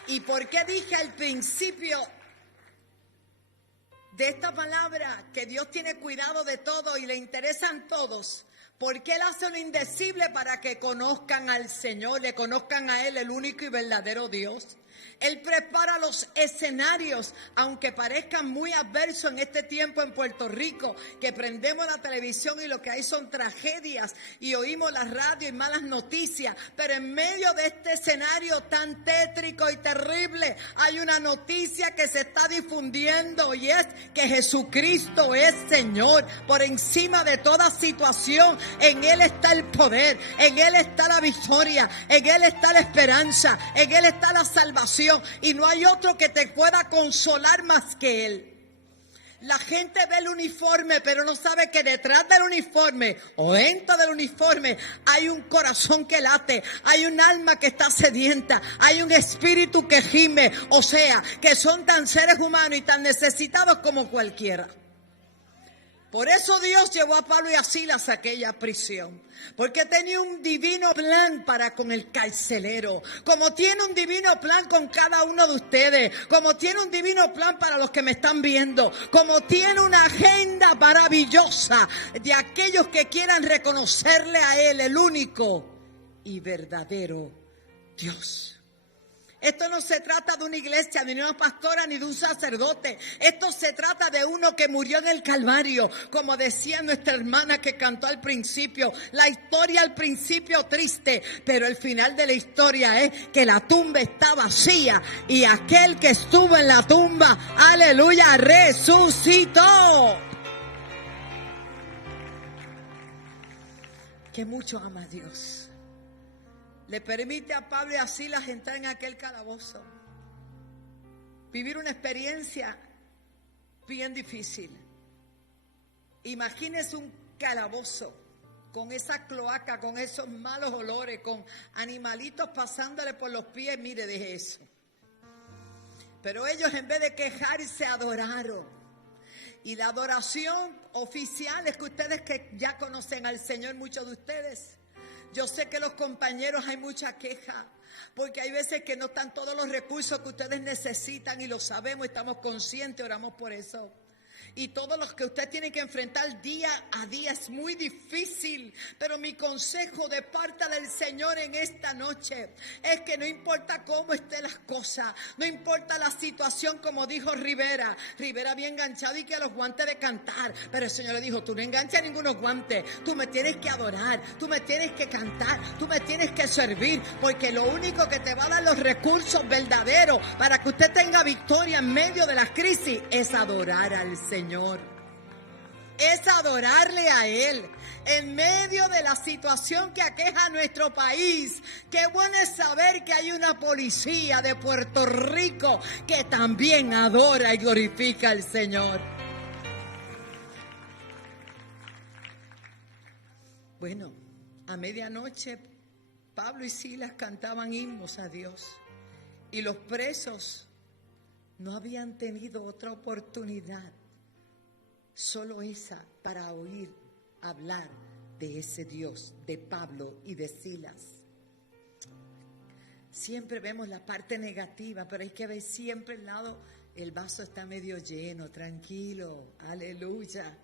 ¿Y por qué dije al principio de esta palabra que Dios tiene cuidado de todo y le interesan todos? Porque Él hace lo indecible para que conozcan al Señor, le conozcan a Él, el único y verdadero Dios. Él prepara los escenarios, aunque parezcan muy adversos en este tiempo en Puerto Rico, que prendemos la televisión y lo que hay son tragedias y oímos la radio y malas noticias. Pero en medio de este escenario tan tétrico y terrible, hay una noticia que se está difundiendo y es que Jesucristo es Señor. Por encima de toda situación, en Él está el poder, en Él está la victoria, en Él está la esperanza, en Él está la salvación. Y no hay otro que te pueda consolar más que Él. La gente ve el uniforme, pero no sabe que detrás del uniforme o dentro del uniforme hay un corazón que late, hay un alma que está sedienta, hay un espíritu que gime. O sea, que son tan seres humanos y tan necesitados como cualquiera. Por eso Dios llevó a Pablo y a Silas a aquella prisión. Porque tenía un divino plan para con el carcelero. Como tiene un divino plan con cada uno de ustedes. Como tiene un divino plan para los que me están viendo. Como tiene una agenda maravillosa de aquellos que quieran reconocerle a Él, el único y verdadero Dios. Esto no se trata de una iglesia, ni de una pastora, ni de un sacerdote. Esto se trata de uno que murió en el Calvario. Como decía nuestra hermana que cantó al principio. La historia al principio triste, pero el final de la historia es que la tumba está vacía. Y aquel que estuvo en la tumba, aleluya, resucitó. Que mucho ama a Dios. Le permite a Pablo y a Silas entrar en aquel calabozo, vivir una experiencia bien difícil. Imagínense un calabozo con esa cloaca, con esos malos olores, con animalitos pasándole por los pies. Mire, deje eso. Pero ellos, en vez de quejarse, adoraron. Y la adoración oficial es que ustedes que ya conocen al Señor, muchos de ustedes, yo sé que los compañeros hay mucha queja, porque hay veces que no están todos los recursos que ustedes necesitan y lo sabemos, estamos conscientes, oramos por eso. Y todos los que usted tiene que enfrentar día a día es muy difícil. Pero mi consejo de parte del Señor en esta noche es que no importa cómo estén las cosas, no importa la situación, como dijo Rivera. Rivera había enganchado y que a los guantes de cantar. Pero el Señor le dijo, tú no enganches a ningunos guantes. Tú me tienes que adorar, tú me tienes que cantar, tú me tienes que servir. Porque lo único que te va a dar los recursos verdaderos para que usted tenga victoria en medio de la crisis es adorar al Señor. Es adorarle a Él en medio de la situación que aqueja a nuestro país. Qué bueno es saber que hay una policía de Puerto Rico que también adora y glorifica al Señor. Bueno, a medianoche Pablo y Silas cantaban himnos a Dios y los presos no habían tenido otra oportunidad, solo esa, para oír hablar de ese Dios, de Pablo y de Silas. Siempre vemos la parte negativa, pero hay que ver siempre el lado, el vaso está medio lleno, tranquilo, aleluya.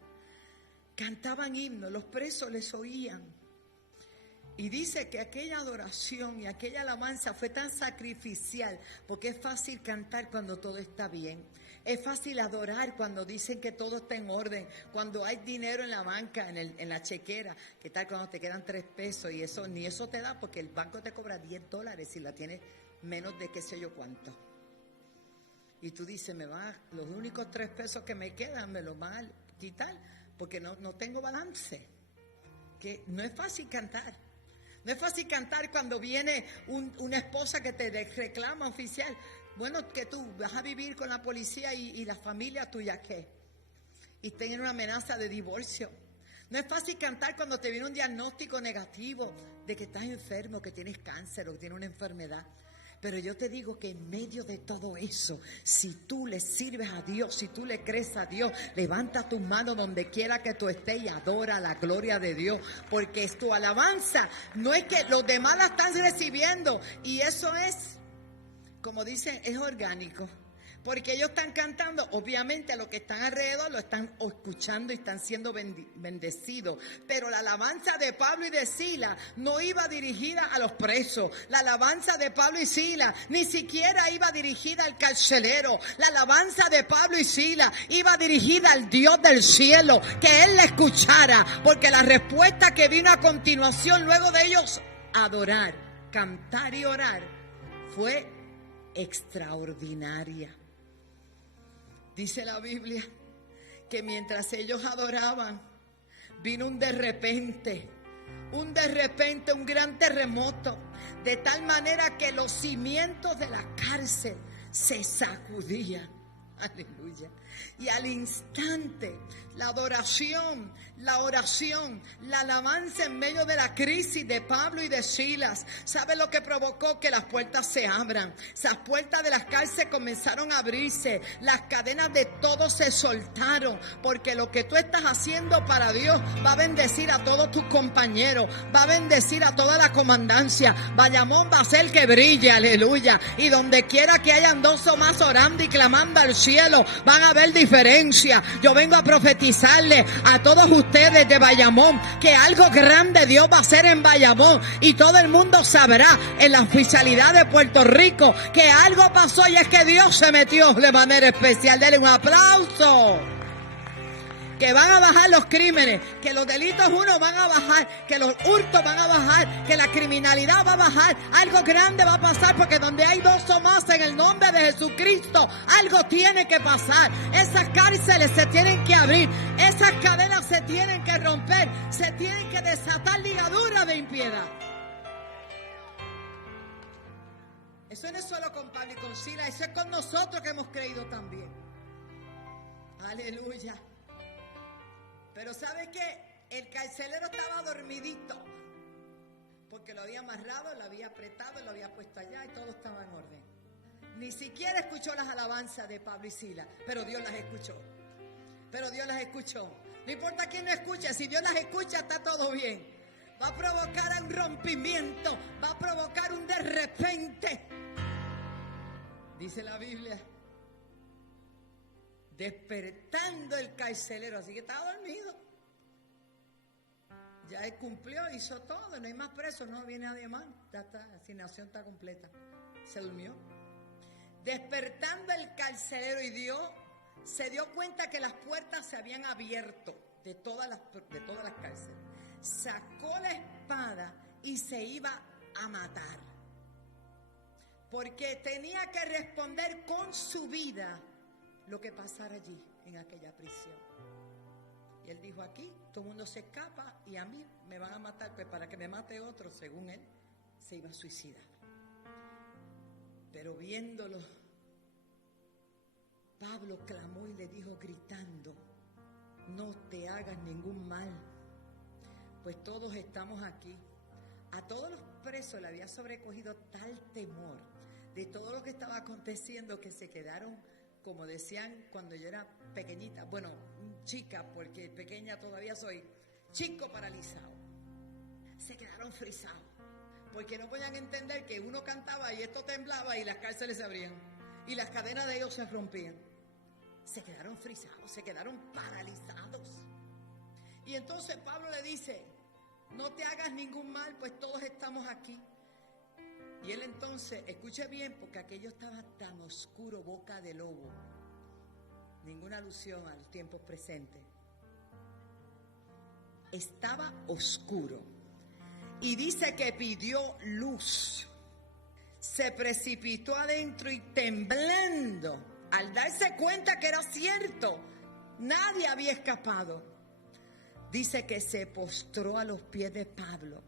Cantaban himnos, los presos les oían. Y dice que aquella adoración y aquella alabanza fue tan sacrificial, porque es fácil cantar cuando todo está bien. Es fácil adorar cuando dicen que todo está en orden, cuando hay dinero en la banca, en la chequera. ¿Qué tal cuando te quedan 3 pesos? Y eso ni eso te da, porque el banco te cobra $10 si la tienes menos de qué sé yo cuánto. Y tú dices, los únicos 3 pesos que me quedan me los van a quitar, porque no tengo balance. Que no es fácil cantar. No es fácil cantar cuando viene una esposa que te reclama oficial. Bueno, que tú vas a vivir con la policía y la familia tuya, ¿qué? Y tienen una amenaza de divorcio. No es fácil cantar cuando te viene un diagnóstico negativo de que estás enfermo, que tienes cáncer o que tienes una enfermedad. Pero yo te digo que en medio de todo eso, si tú le sirves a Dios, si tú le crees a Dios, levanta tus manos donde quiera que tú estés y adora la gloria de Dios, porque es tu alabanza, no es que los demás la están recibiendo, y eso es, como dicen, es orgánico. Porque ellos están cantando, obviamente a los que están alrededor lo están escuchando y están siendo bendecidos. Pero la alabanza de Pablo y de Silas no iba dirigida a los presos. La alabanza de Pablo y Silas ni siquiera iba dirigida al carcelero. La alabanza de Pablo y Silas iba dirigida al Dios del cielo, que Él la escuchara. Porque la respuesta que vino a continuación luego de ellos adorar, cantar y orar fue extraordinaria. Dice la Biblia que mientras ellos adoraban, vino un de repente, un gran terremoto, de tal manera que los cimientos de la cárcel se sacudían. Aleluya. Y al instante, la adoración, la oración, la alabanza en medio de la crisis de Pablo y de Silas, ¿sabe lo que provocó? Que las puertas se abran. Esas puertas de las cárceles comenzaron a abrirse. Las cadenas de todos se soltaron. Porque lo que tú estás haciendo para Dios va a bendecir a todos tus compañeros. Va a bendecir a toda la comandancia. Bayamón va a ser que brille, aleluya. Y donde quiera que hayan 2 o más orando y clamando al cielo, van a haber diferencia. Yo vengo a profetizarle a todos ustedes de Bayamón que algo grande Dios va a hacer en Bayamón, y todo el mundo sabrá en la oficialidad de Puerto Rico que algo pasó, y es que Dios se metió de manera especial. Denle un aplauso. Que van a bajar los crímenes, que los delitos van a bajar, que los hurtos van a bajar, que la criminalidad va a bajar. Algo grande va a pasar, porque donde hay 2 o más en el nombre de Jesucristo, algo tiene que pasar. Esas cárceles se tienen que abrir, esas cadenas se tienen que romper, se tienen que desatar ligaduras de impiedad. Eso no es solo con Pablo y con Silas, eso es con nosotros que hemos creído también. Aleluya. Pero ¿sabe qué? El carcelero estaba dormidito, porque lo había amarrado, lo había apretado, lo había puesto allá y todo estaba en orden. Ni siquiera escuchó las alabanzas de Pablo y Silas, pero Dios las escuchó. Pero Dios las escuchó. No importa quién no escuche, si Dios las escucha está todo bien. Va a provocar un rompimiento, va a provocar un de repente. Dice la Biblia, despertando el carcelero, así que estaba dormido. Ya él cumplió, hizo todo, no hay más presos, no viene nadie más, ya está, la asignación está completa. Se durmió. Despertando el carcelero, y se dio cuenta que las puertas se habían abierto de todas las cárceles. Sacó la espada y se iba a matar, porque tenía que responder con su vida lo que pasara allí en aquella prisión. Y él dijo, aquí todo el mundo se escapa y a mí me van a matar, pues para que me mate otro, según él, se iba a suicidar. Pero viéndolo, Pablo clamó y le dijo gritando, no te hagas ningún mal, pues todos estamos aquí. A todos los presos le había sobrecogido tal temor de todo lo que estaba aconteciendo que se quedaron, como decían cuando yo era pequeñita, bueno, chica, porque pequeña todavía soy, chico paralizado. Se quedaron frisados, porque no podían entender que uno cantaba y esto temblaba y las cárceles se abrían y las cadenas de ellos se rompían. Se quedaron frisados, se quedaron paralizados. Y entonces Pablo le dice: no te hagas ningún mal, pues todos estamos aquí. Y él entonces, escuche bien, porque aquello estaba tan oscuro, boca de lobo. Ninguna alusión a los tiempos presentes. Estaba oscuro. Y dice que pidió luz. Se precipitó adentro y temblando, al darse cuenta que era cierto, nadie había escapado. Dice que se postró a los pies de Pablo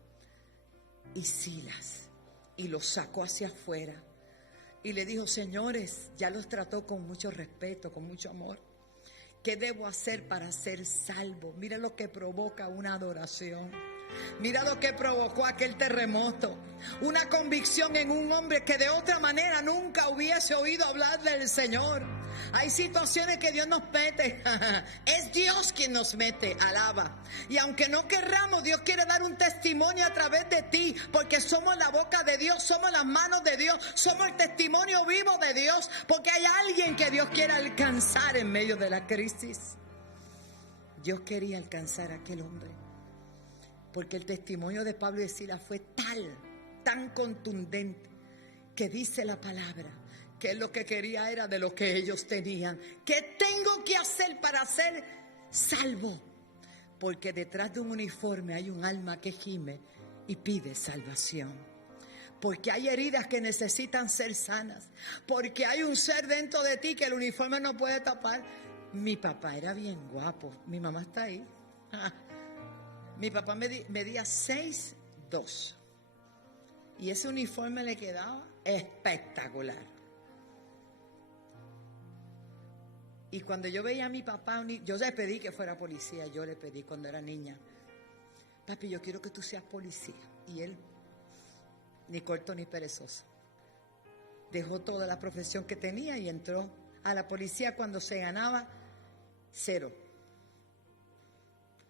y Silas y los sacó hacia afuera y le dijo: señores, ya los trató con mucho respeto, con mucho amor. ¿Qué debo hacer para ser salvo? Mira lo que provoca una adoración. Mira lo que provocó aquel terremoto. Una convicción en un hombre que de otra manera nunca hubiese oído hablar del Señor. Hay situaciones que Dios nos mete. Es Dios quien nos mete, alaba. Y aunque no querramos, Dios quiere dar un testimonio a través de ti, porque somos la boca de Dios, somos las manos de Dios, somos el testimonio vivo de Dios, porque hay alguien que Dios quiere alcanzar en medio de la crisis. Dios quería alcanzar a aquel hombre, porque el testimonio de Pablo y de Silas fue tan contundente, que dice la palabra que lo que quería era de lo que ellos tenían. ¿Qué tengo que hacer para ser salvo? Porque detrás de un uniforme hay un alma que gime y pide salvación. Porque hay heridas que necesitan ser sanas. Porque hay un ser dentro de ti que el uniforme no puede tapar. Mi papá era bien guapo. Mi mamá está ahí. Mi papá medía 6'2". Y ese uniforme le quedaba espectacular. Y cuando yo veía a mi papá, yo le pedí que fuera policía. Yo le pedí cuando era niña: papi, yo quiero que tú seas policía. Y él, ni corto ni perezoso, dejó toda la profesión que tenía y entró a la policía cuando se ganaba 0.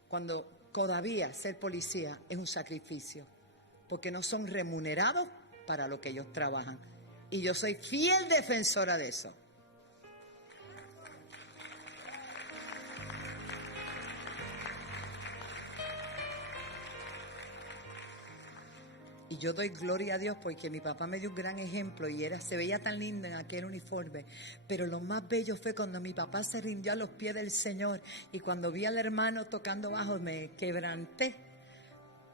Cuando todavía ser policía es un sacrificio, porque no son remunerados para lo que ellos trabajan. Y yo soy fiel defensora de eso. Y yo doy gloria a Dios porque mi papá me dio un gran ejemplo y se veía tan lindo en aquel uniforme. Pero lo más bello fue cuando mi papá se rindió a los pies del Señor y cuando vi al hermano tocando bajo me quebranté,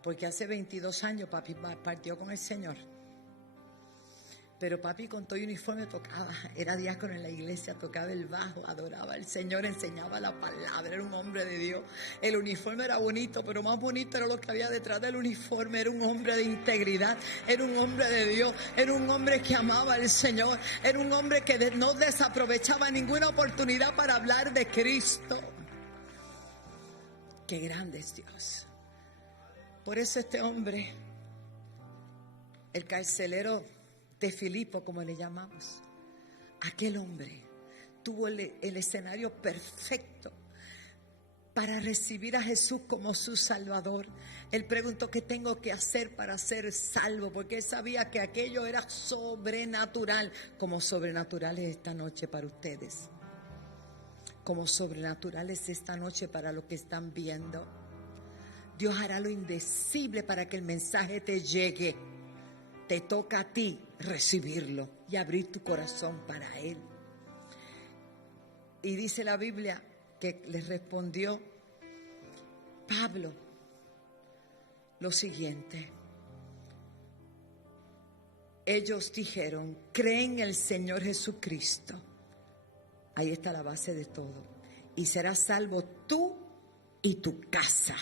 porque hace 22 años papi partió con el Señor. Pero papi con todo uniforme tocaba, era diácono en la iglesia, tocaba el bajo, adoraba al Señor, enseñaba la palabra, era un hombre de Dios. El uniforme era bonito, pero más bonito era lo que había detrás del uniforme. Era un hombre de integridad, era un hombre de Dios, era un hombre que amaba al Señor, era un hombre que no desaprovechaba ninguna oportunidad para hablar de Cristo. Qué grande es Dios. Por eso este hombre, el carcelero de Filipo, como le llamamos, aquel hombre tuvo el escenario perfecto para recibir a Jesús como su Salvador. Él preguntó: ¿qué tengo que hacer para ser salvo? Porque él sabía que aquello era sobrenatural, como sobrenatural es esta noche para ustedes, como sobrenatural es esta noche para los que están viendo. Dios hará lo indecible para que el mensaje te llegue. Te toca a ti recibirlo y abrir tu corazón para Él. Y dice la Biblia que les respondió Pablo lo siguiente: ellos dijeron: cree en el Señor Jesucristo. Ahí está la base de todo. Y serás salvo tú y tu casa.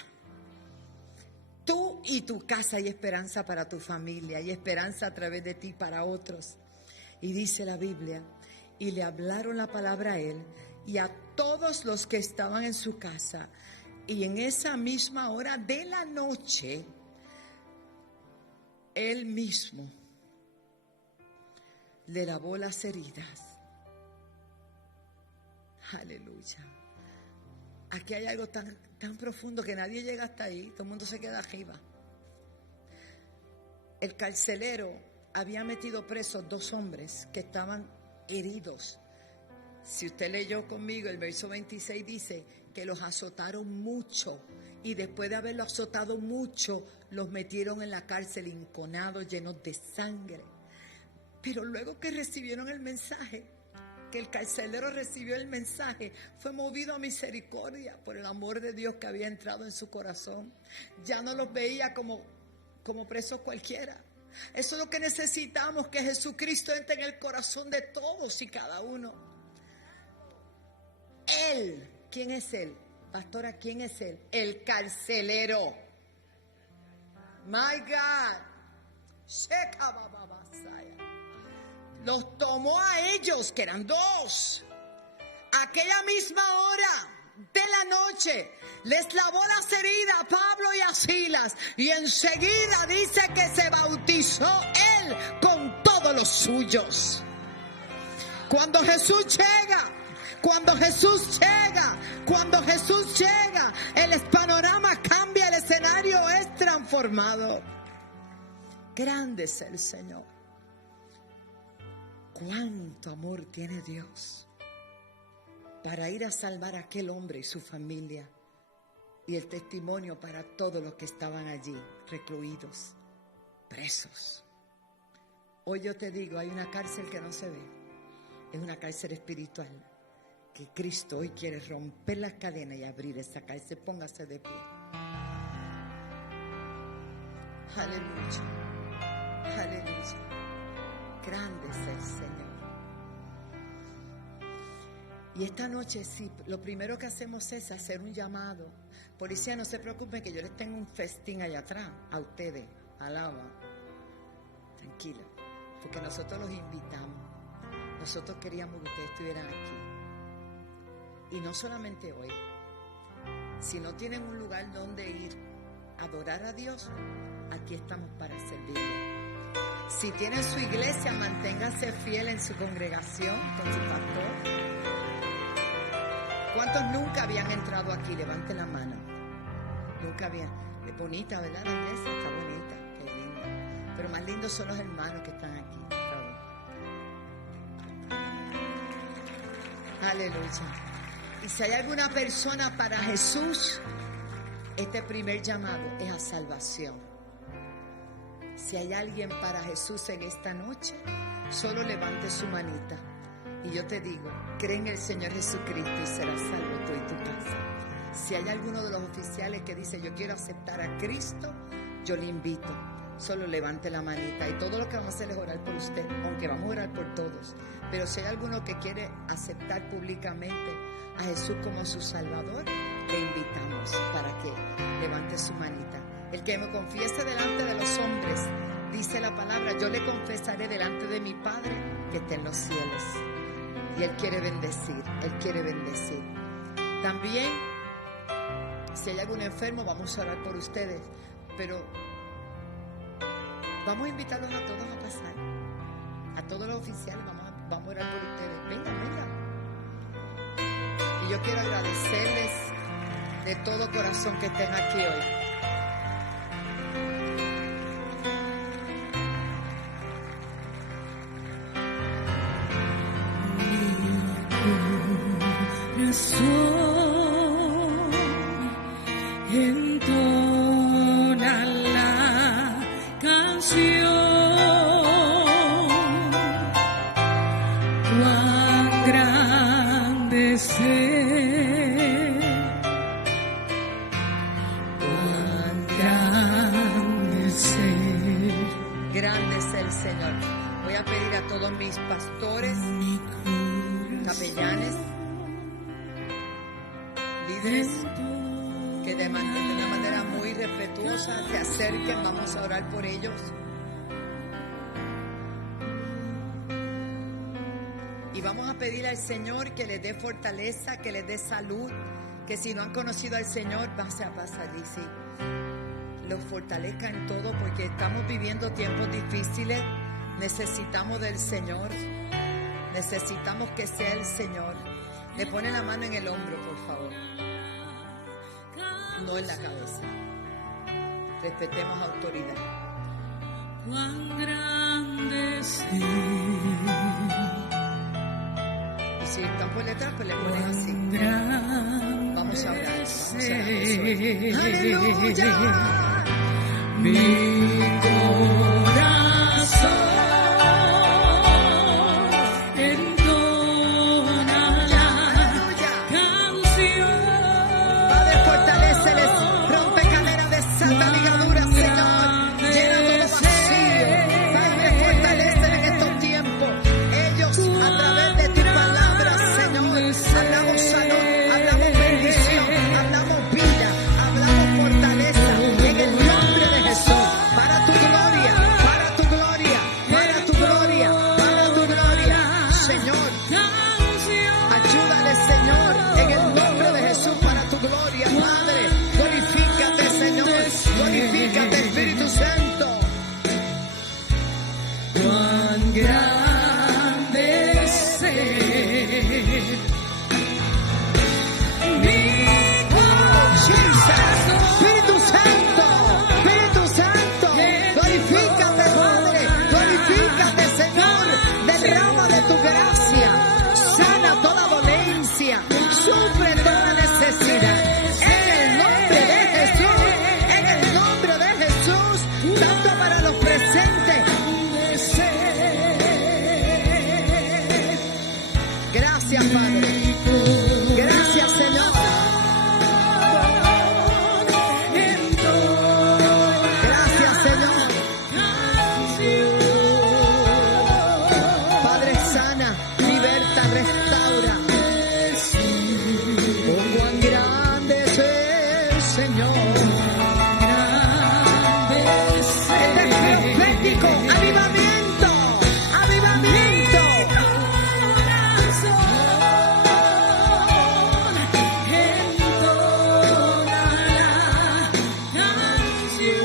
Tú y tu casa. Hay esperanza para tu familia, hay esperanza a través de ti para otros. Y dice la Biblia: y le hablaron la palabra a él y a todos los que estaban en su casa. Y en esa misma hora de la noche Él mismo le lavó las heridas. Aleluya. Aquí hay algo tan profundo que nadie llega hasta ahí. Todo el mundo se queda arriba. El carcelero había metido presos 2 hombres que estaban heridos. Si usted leyó conmigo, el verso 26 dice que los azotaron mucho. Y después de haberlos azotado mucho, los metieron en la cárcel enconados, llenos de sangre. Pero luego que recibieron el mensaje, que el carcelero recibió el mensaje, fue movido a misericordia por el amor de Dios que había entrado en su corazón. Ya no los veía como presos cualquiera. Eso es lo que necesitamos, que Jesucristo entre en el corazón de todos y cada uno. Él, ¿quién es Él? Pastora, ¿quién es Él? El carcelero. My God. Los tomó a ellos, que eran 2. Aquella misma hora de la noche les lavó las heridas a Pablo y a Silas, y enseguida dice que se bautizó él con todos los suyos. Cuando Jesús llega, el panorama cambia, el escenario es transformado. Grande es el Señor. Cuánto amor tiene Dios para ir a salvar a aquel hombre y su familia, y el testimonio para todos los que estaban allí, recluidos, presos. Hoy yo te digo, hay una cárcel que no se ve, es una cárcel espiritual, que Cristo hoy quiere romper las cadenas y abrir esa cárcel. Póngase de pie. Aleluya, aleluya. Grande es el Señor. Y esta noche sí, lo primero que hacemos es hacer un llamado. Policía, no se preocupen que yo les tengo un festín allá atrás a ustedes. Alaba. Tranquila, porque nosotros los invitamos. Nosotros queríamos que ustedes estuvieran aquí. Y no solamente hoy. Si no tienen un lugar donde ir a adorar a Dios, aquí estamos para servirle. Si tienen su iglesia, manténganse fiel en su congregación con su pastor. ¿Cuántos nunca habían entrado aquí? Levanten la mano. Nunca habían. Es bonita, ¿verdad? La iglesia está bonita, qué linda. Pero más lindos son los hermanos que están aquí. Aleluya. Y si hay alguna persona para Jesús, este primer llamado es a salvación. Si hay alguien para Jesús en esta noche, solo levante su manita. Y yo te digo, cree en el Señor Jesucristo y serás salvo tú y tu casa. Si hay alguno de los oficiales que dice, yo quiero aceptar a Cristo, yo le invito. Solo levante la manita. Y todo lo que vamos a hacer es orar por usted, aunque vamos a orar por todos. Pero si hay alguno que quiere aceptar públicamente a Jesús como su Salvador, le invitamos para que levante su manita. El que me confiese delante de los hombres, dice la palabra, yo le confesaré delante de mi Padre que está en los cielos. Y Él quiere bendecir, Él quiere bendecir. También, si hay algún enfermo, vamos a orar por ustedes. Pero vamos a invitarlos a todos a pasar. A todos los oficiales, vamos a orar por ustedes. Vengan. Y yo quiero agradecerles de todo corazón que estén aquí hoy. Entona la canción, cuán grande es Él, cuán grande es Él. Grande es el Señor. Voy a pedir a todos mis pastores, capellanes, líderes, que de una manera muy respetuosa se acerquen. Vamos a orar por ellos. Y vamos a pedir al Señor que les dé fortaleza, que les dé salud, que si no han conocido al Señor, vas a salir, sí. los fortalezca en todo, porque estamos viviendo tiempos difíciles. Necesitamos del Señor. Necesitamos que sea el Señor. Le pone la mano en el hombro, por favor. No en la cabeza. Respetemos autoridad. Cuán grande es Y si están por detrás, pues le ponen así. Vamos a orar. Vamos a orar. ¡Aleluya! mi corazón entona la canción. Padre, fortaléceles, rompe cadenas de santa ligadura, Señor. Llena todo vacío. Padre, fortaléceles en estos tiempos. Ellos, a través de tu palabra, Señor, hablamos salud, hablamos bendición, hablamos vida, hablamos fortaleza. En el nombre de Jesús, para tu gloria, para tu gloria, para tu gloria, para tu gloria, Señor. Ayúdale, Señor, en el nombre de Jesús, para tu gloria, Padre. Glorifícate, Señor. Glorifícate, Espíritu Santo. Cuán grande es mi Jesus. Espíritu Santo, Espíritu Santo. Glorifícate, Padre. Glorifícate, Señor. Derrama de tu gracia. Sana toda dolencia. Suple toda necesidad. En el nombre de Jesús. En el nombre de Jesús. Tanto para los presentes. Gracias, Padre. Gracias, Señor. Gracias, Señor. Padre, sana, liberta, restaura. Oh, cuán grande es el Señor. Este es profético. Avivamiento. Avivamiento.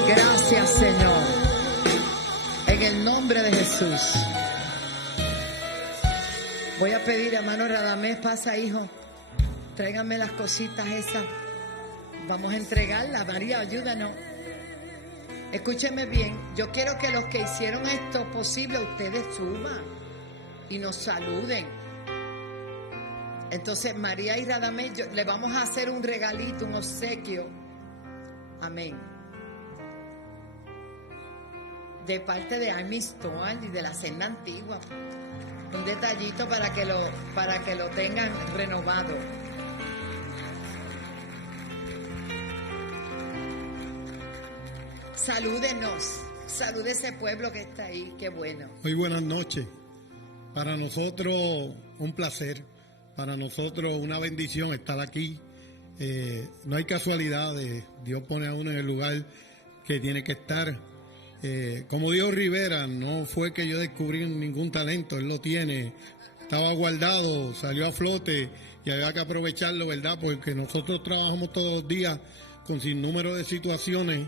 Gracias, Señor. En el nombre de Jesús. Voy a pedir a hermano Radamés, pasa, hijo. Tráiganme las cositas esas. Vamos a entregarlas. María, ayúdanos. Escúchenme bien. Yo quiero que los que hicieron esto posible, ustedes suban y nos saluden. Entonces, María y Radamés, le vamos a hacer un regalito, un obsequio. Amén. De parte de Armistone y de la Senda Antigua. Un detallito para que lo tengan renovado. Salúdenos. Salude ese pueblo que está ahí. Qué bueno. Muy buenas noches. Para nosotros un placer, para nosotros una bendición estar aquí. No hay casualidades, Dios pone a uno en el lugar que tiene que estar. Como dijo Rivera, no fue que yo descubrí ningún talento, él lo tiene, estaba guardado, salió a flote y había que aprovecharlo, ¿verdad? Porque nosotros trabajamos todos los días con sinnúmero de situaciones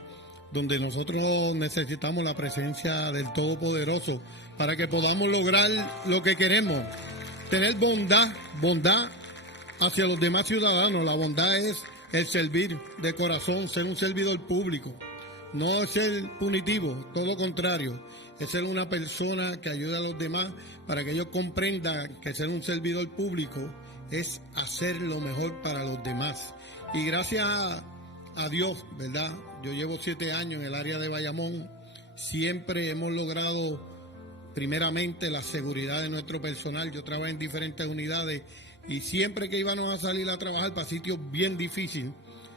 donde nosotros necesitamos la presencia del Todopoderoso para que podamos lograr lo que queremos, tener bondad hacia los demás ciudadanos. La bondad es el servir de corazón, ser un servidor público. No es ser punitivo, todo lo contrario, es ser una persona que ayuda a los demás para que ellos comprendan que ser un servidor público es hacer lo mejor para los demás. Y gracias a Dios, ¿verdad? Yo llevo 7 años en el área de Bayamón, siempre hemos logrado primeramente la seguridad de nuestro personal. Yo trabajo en diferentes unidades y siempre que íbamos a salir a trabajar para sitios bien difíciles,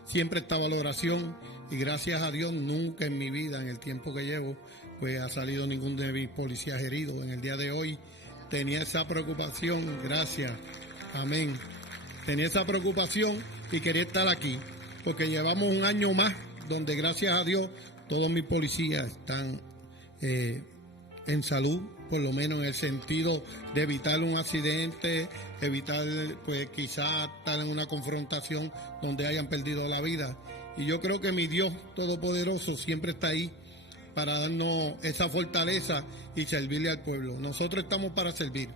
siempre estaba la oración. Y gracias a Dios nunca en mi vida, en el tiempo que llevo, pues ha salido ningún de mis policías heridos. En el día de hoy tenía esa preocupación, gracias, amén. Tenía esa preocupación y quería estar aquí, porque llevamos un año más donde gracias a Dios todos mis policías están en salud, por lo menos en el sentido de evitar un accidente, evitar pues quizás estar en una confrontación donde hayan perdido la vida. Y yo creo que mi Dios Todopoderoso siempre está ahí para darnos esa fortaleza y servirle al pueblo. Nosotros estamos para servir.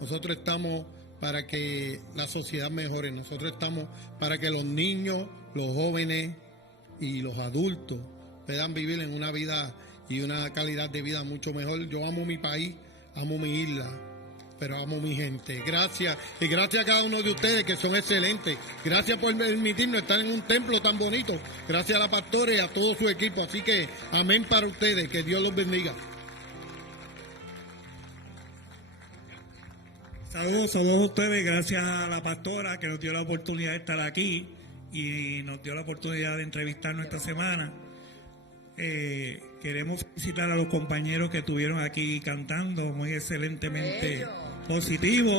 Nosotros estamos para que la sociedad mejore. Nosotros estamos para que los niños, los jóvenes y los adultos puedan vivir en una vida y una calidad de vida mucho mejor. Yo amo mi país, amo mi isla, pero amo mi gente. Gracias, y gracias a cada uno de ustedes que son excelentes. Gracias por permitirnos estar en un templo tan bonito. Gracias a la pastora y a todo su equipo. Así que amén para ustedes, que Dios los bendiga. Saludos a todos ustedes, gracias a la pastora que nos dio la oportunidad de estar aquí y nos dio la oportunidad de entrevistarnos esta semana. Queremos felicitar a los compañeros que estuvieron aquí cantando muy excelentemente positivo.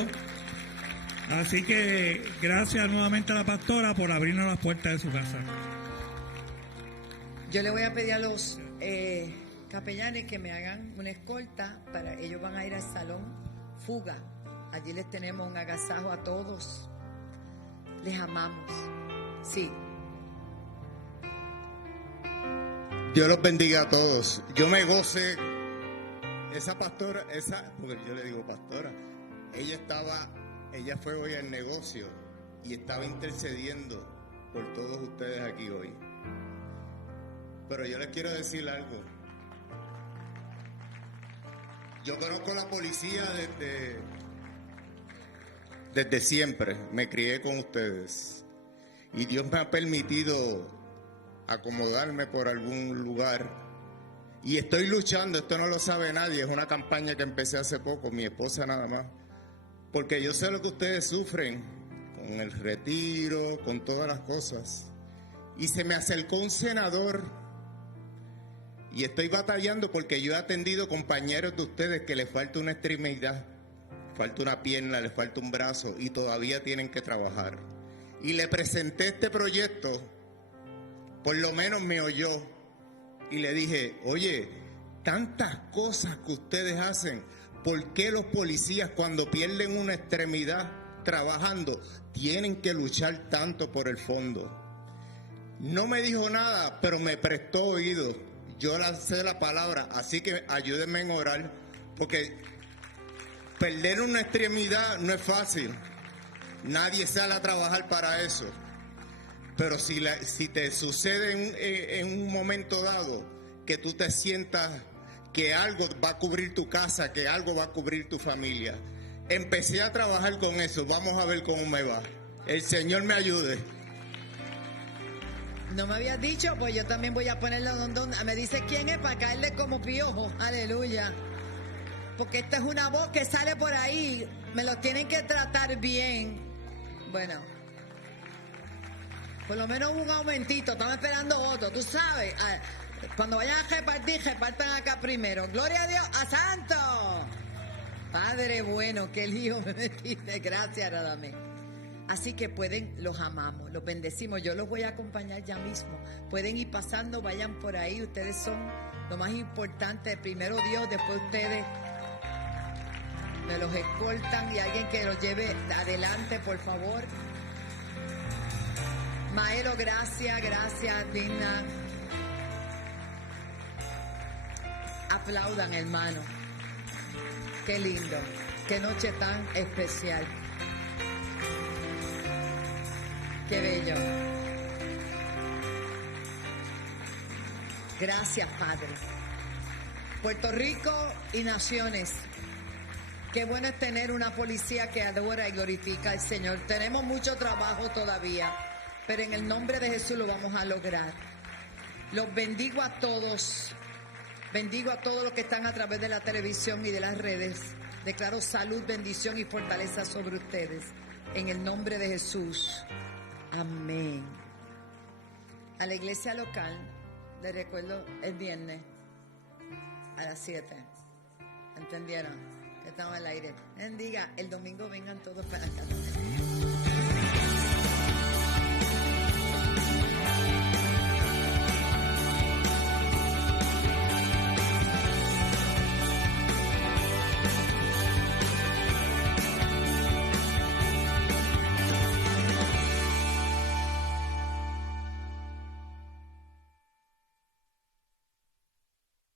Así que gracias nuevamente a la pastora por abrirnos las puertas de su casa. Yo le voy a pedir a los capellanes que me hagan una escolta. Ellos van a ir al salón Fuga. Allí les tenemos un agasajo a todos. Les amamos. Sí. Dios los bendiga a todos. Yo me gocé. Esa pastora, porque yo le digo pastora, ella fue hoy al negocio y estaba intercediendo por todos ustedes aquí hoy. Pero yo les quiero decir algo. Yo conozco a la policía desde siempre. Me crié con ustedes. Y Dios me ha permitido acomodarme por algún lugar. Y estoy luchando, esto no lo sabe nadie, es una campaña que empecé hace poco, mi esposa nada más. Porque yo sé lo que ustedes sufren con el retiro, con todas las cosas. Y se me acercó un senador y estoy batallando porque yo he atendido compañeros de ustedes que les falta una extremidad, falta una pierna, les falta un brazo y todavía tienen que trabajar. Y le presenté este proyecto, por lo menos me oyó y le dije, oye, tantas cosas que ustedes hacen, ¿por qué los policías cuando pierden una extremidad trabajando tienen que luchar tanto por el fondo? No me dijo nada, pero me prestó oído. Yo lancé la palabra, así que ayúdenme en orar, porque perder una extremidad no es fácil. Nadie sale a trabajar para eso. Pero si te sucede en un momento dado que tú te sientas que algo va a cubrir tu casa, que algo va a cubrir tu familia. Empecé a trabajar con eso, vamos a ver cómo me va. El Señor me ayude. No me habías dicho, pues yo también voy a ponerlo donde me dice quién es para caerle como piojo. Aleluya. Porque esta es una voz que sale por ahí. Me lo tienen que tratar bien. Bueno, por lo menos un aumentito. Estamos esperando otro, tú sabes. Cuando vayan a repartir, repartan acá primero. Gloria a Dios, a Santo. Padre bueno, que el Hijo me bendice. Gracias, Radamé. Así que pueden, los amamos, los bendecimos. Yo los voy a acompañar ya mismo. Pueden ir pasando, vayan por ahí. Ustedes son lo más importante. Primero Dios, después ustedes me los escoltan y alguien que los lleve adelante, por favor. Maelo, gracias, Digna. Aplaudan, hermano. Qué lindo, qué noche tan especial. Qué bello. Gracias, Padre. Puerto Rico y naciones. Qué bueno es tener una policía que adora y glorifica al Señor. Tenemos mucho trabajo todavía, pero en el nombre de Jesús lo vamos a lograr. Los bendigo a todos. Bendigo a todos los que están a través de la televisión y de las redes. Declaro salud, bendición y fortaleza sobre ustedes. En el nombre de Jesús. Amén. A la iglesia local, les recuerdo el viernes a las 7. ¿Entendieron? Que estaba al aire. Bendiga, el domingo vengan todos para acá.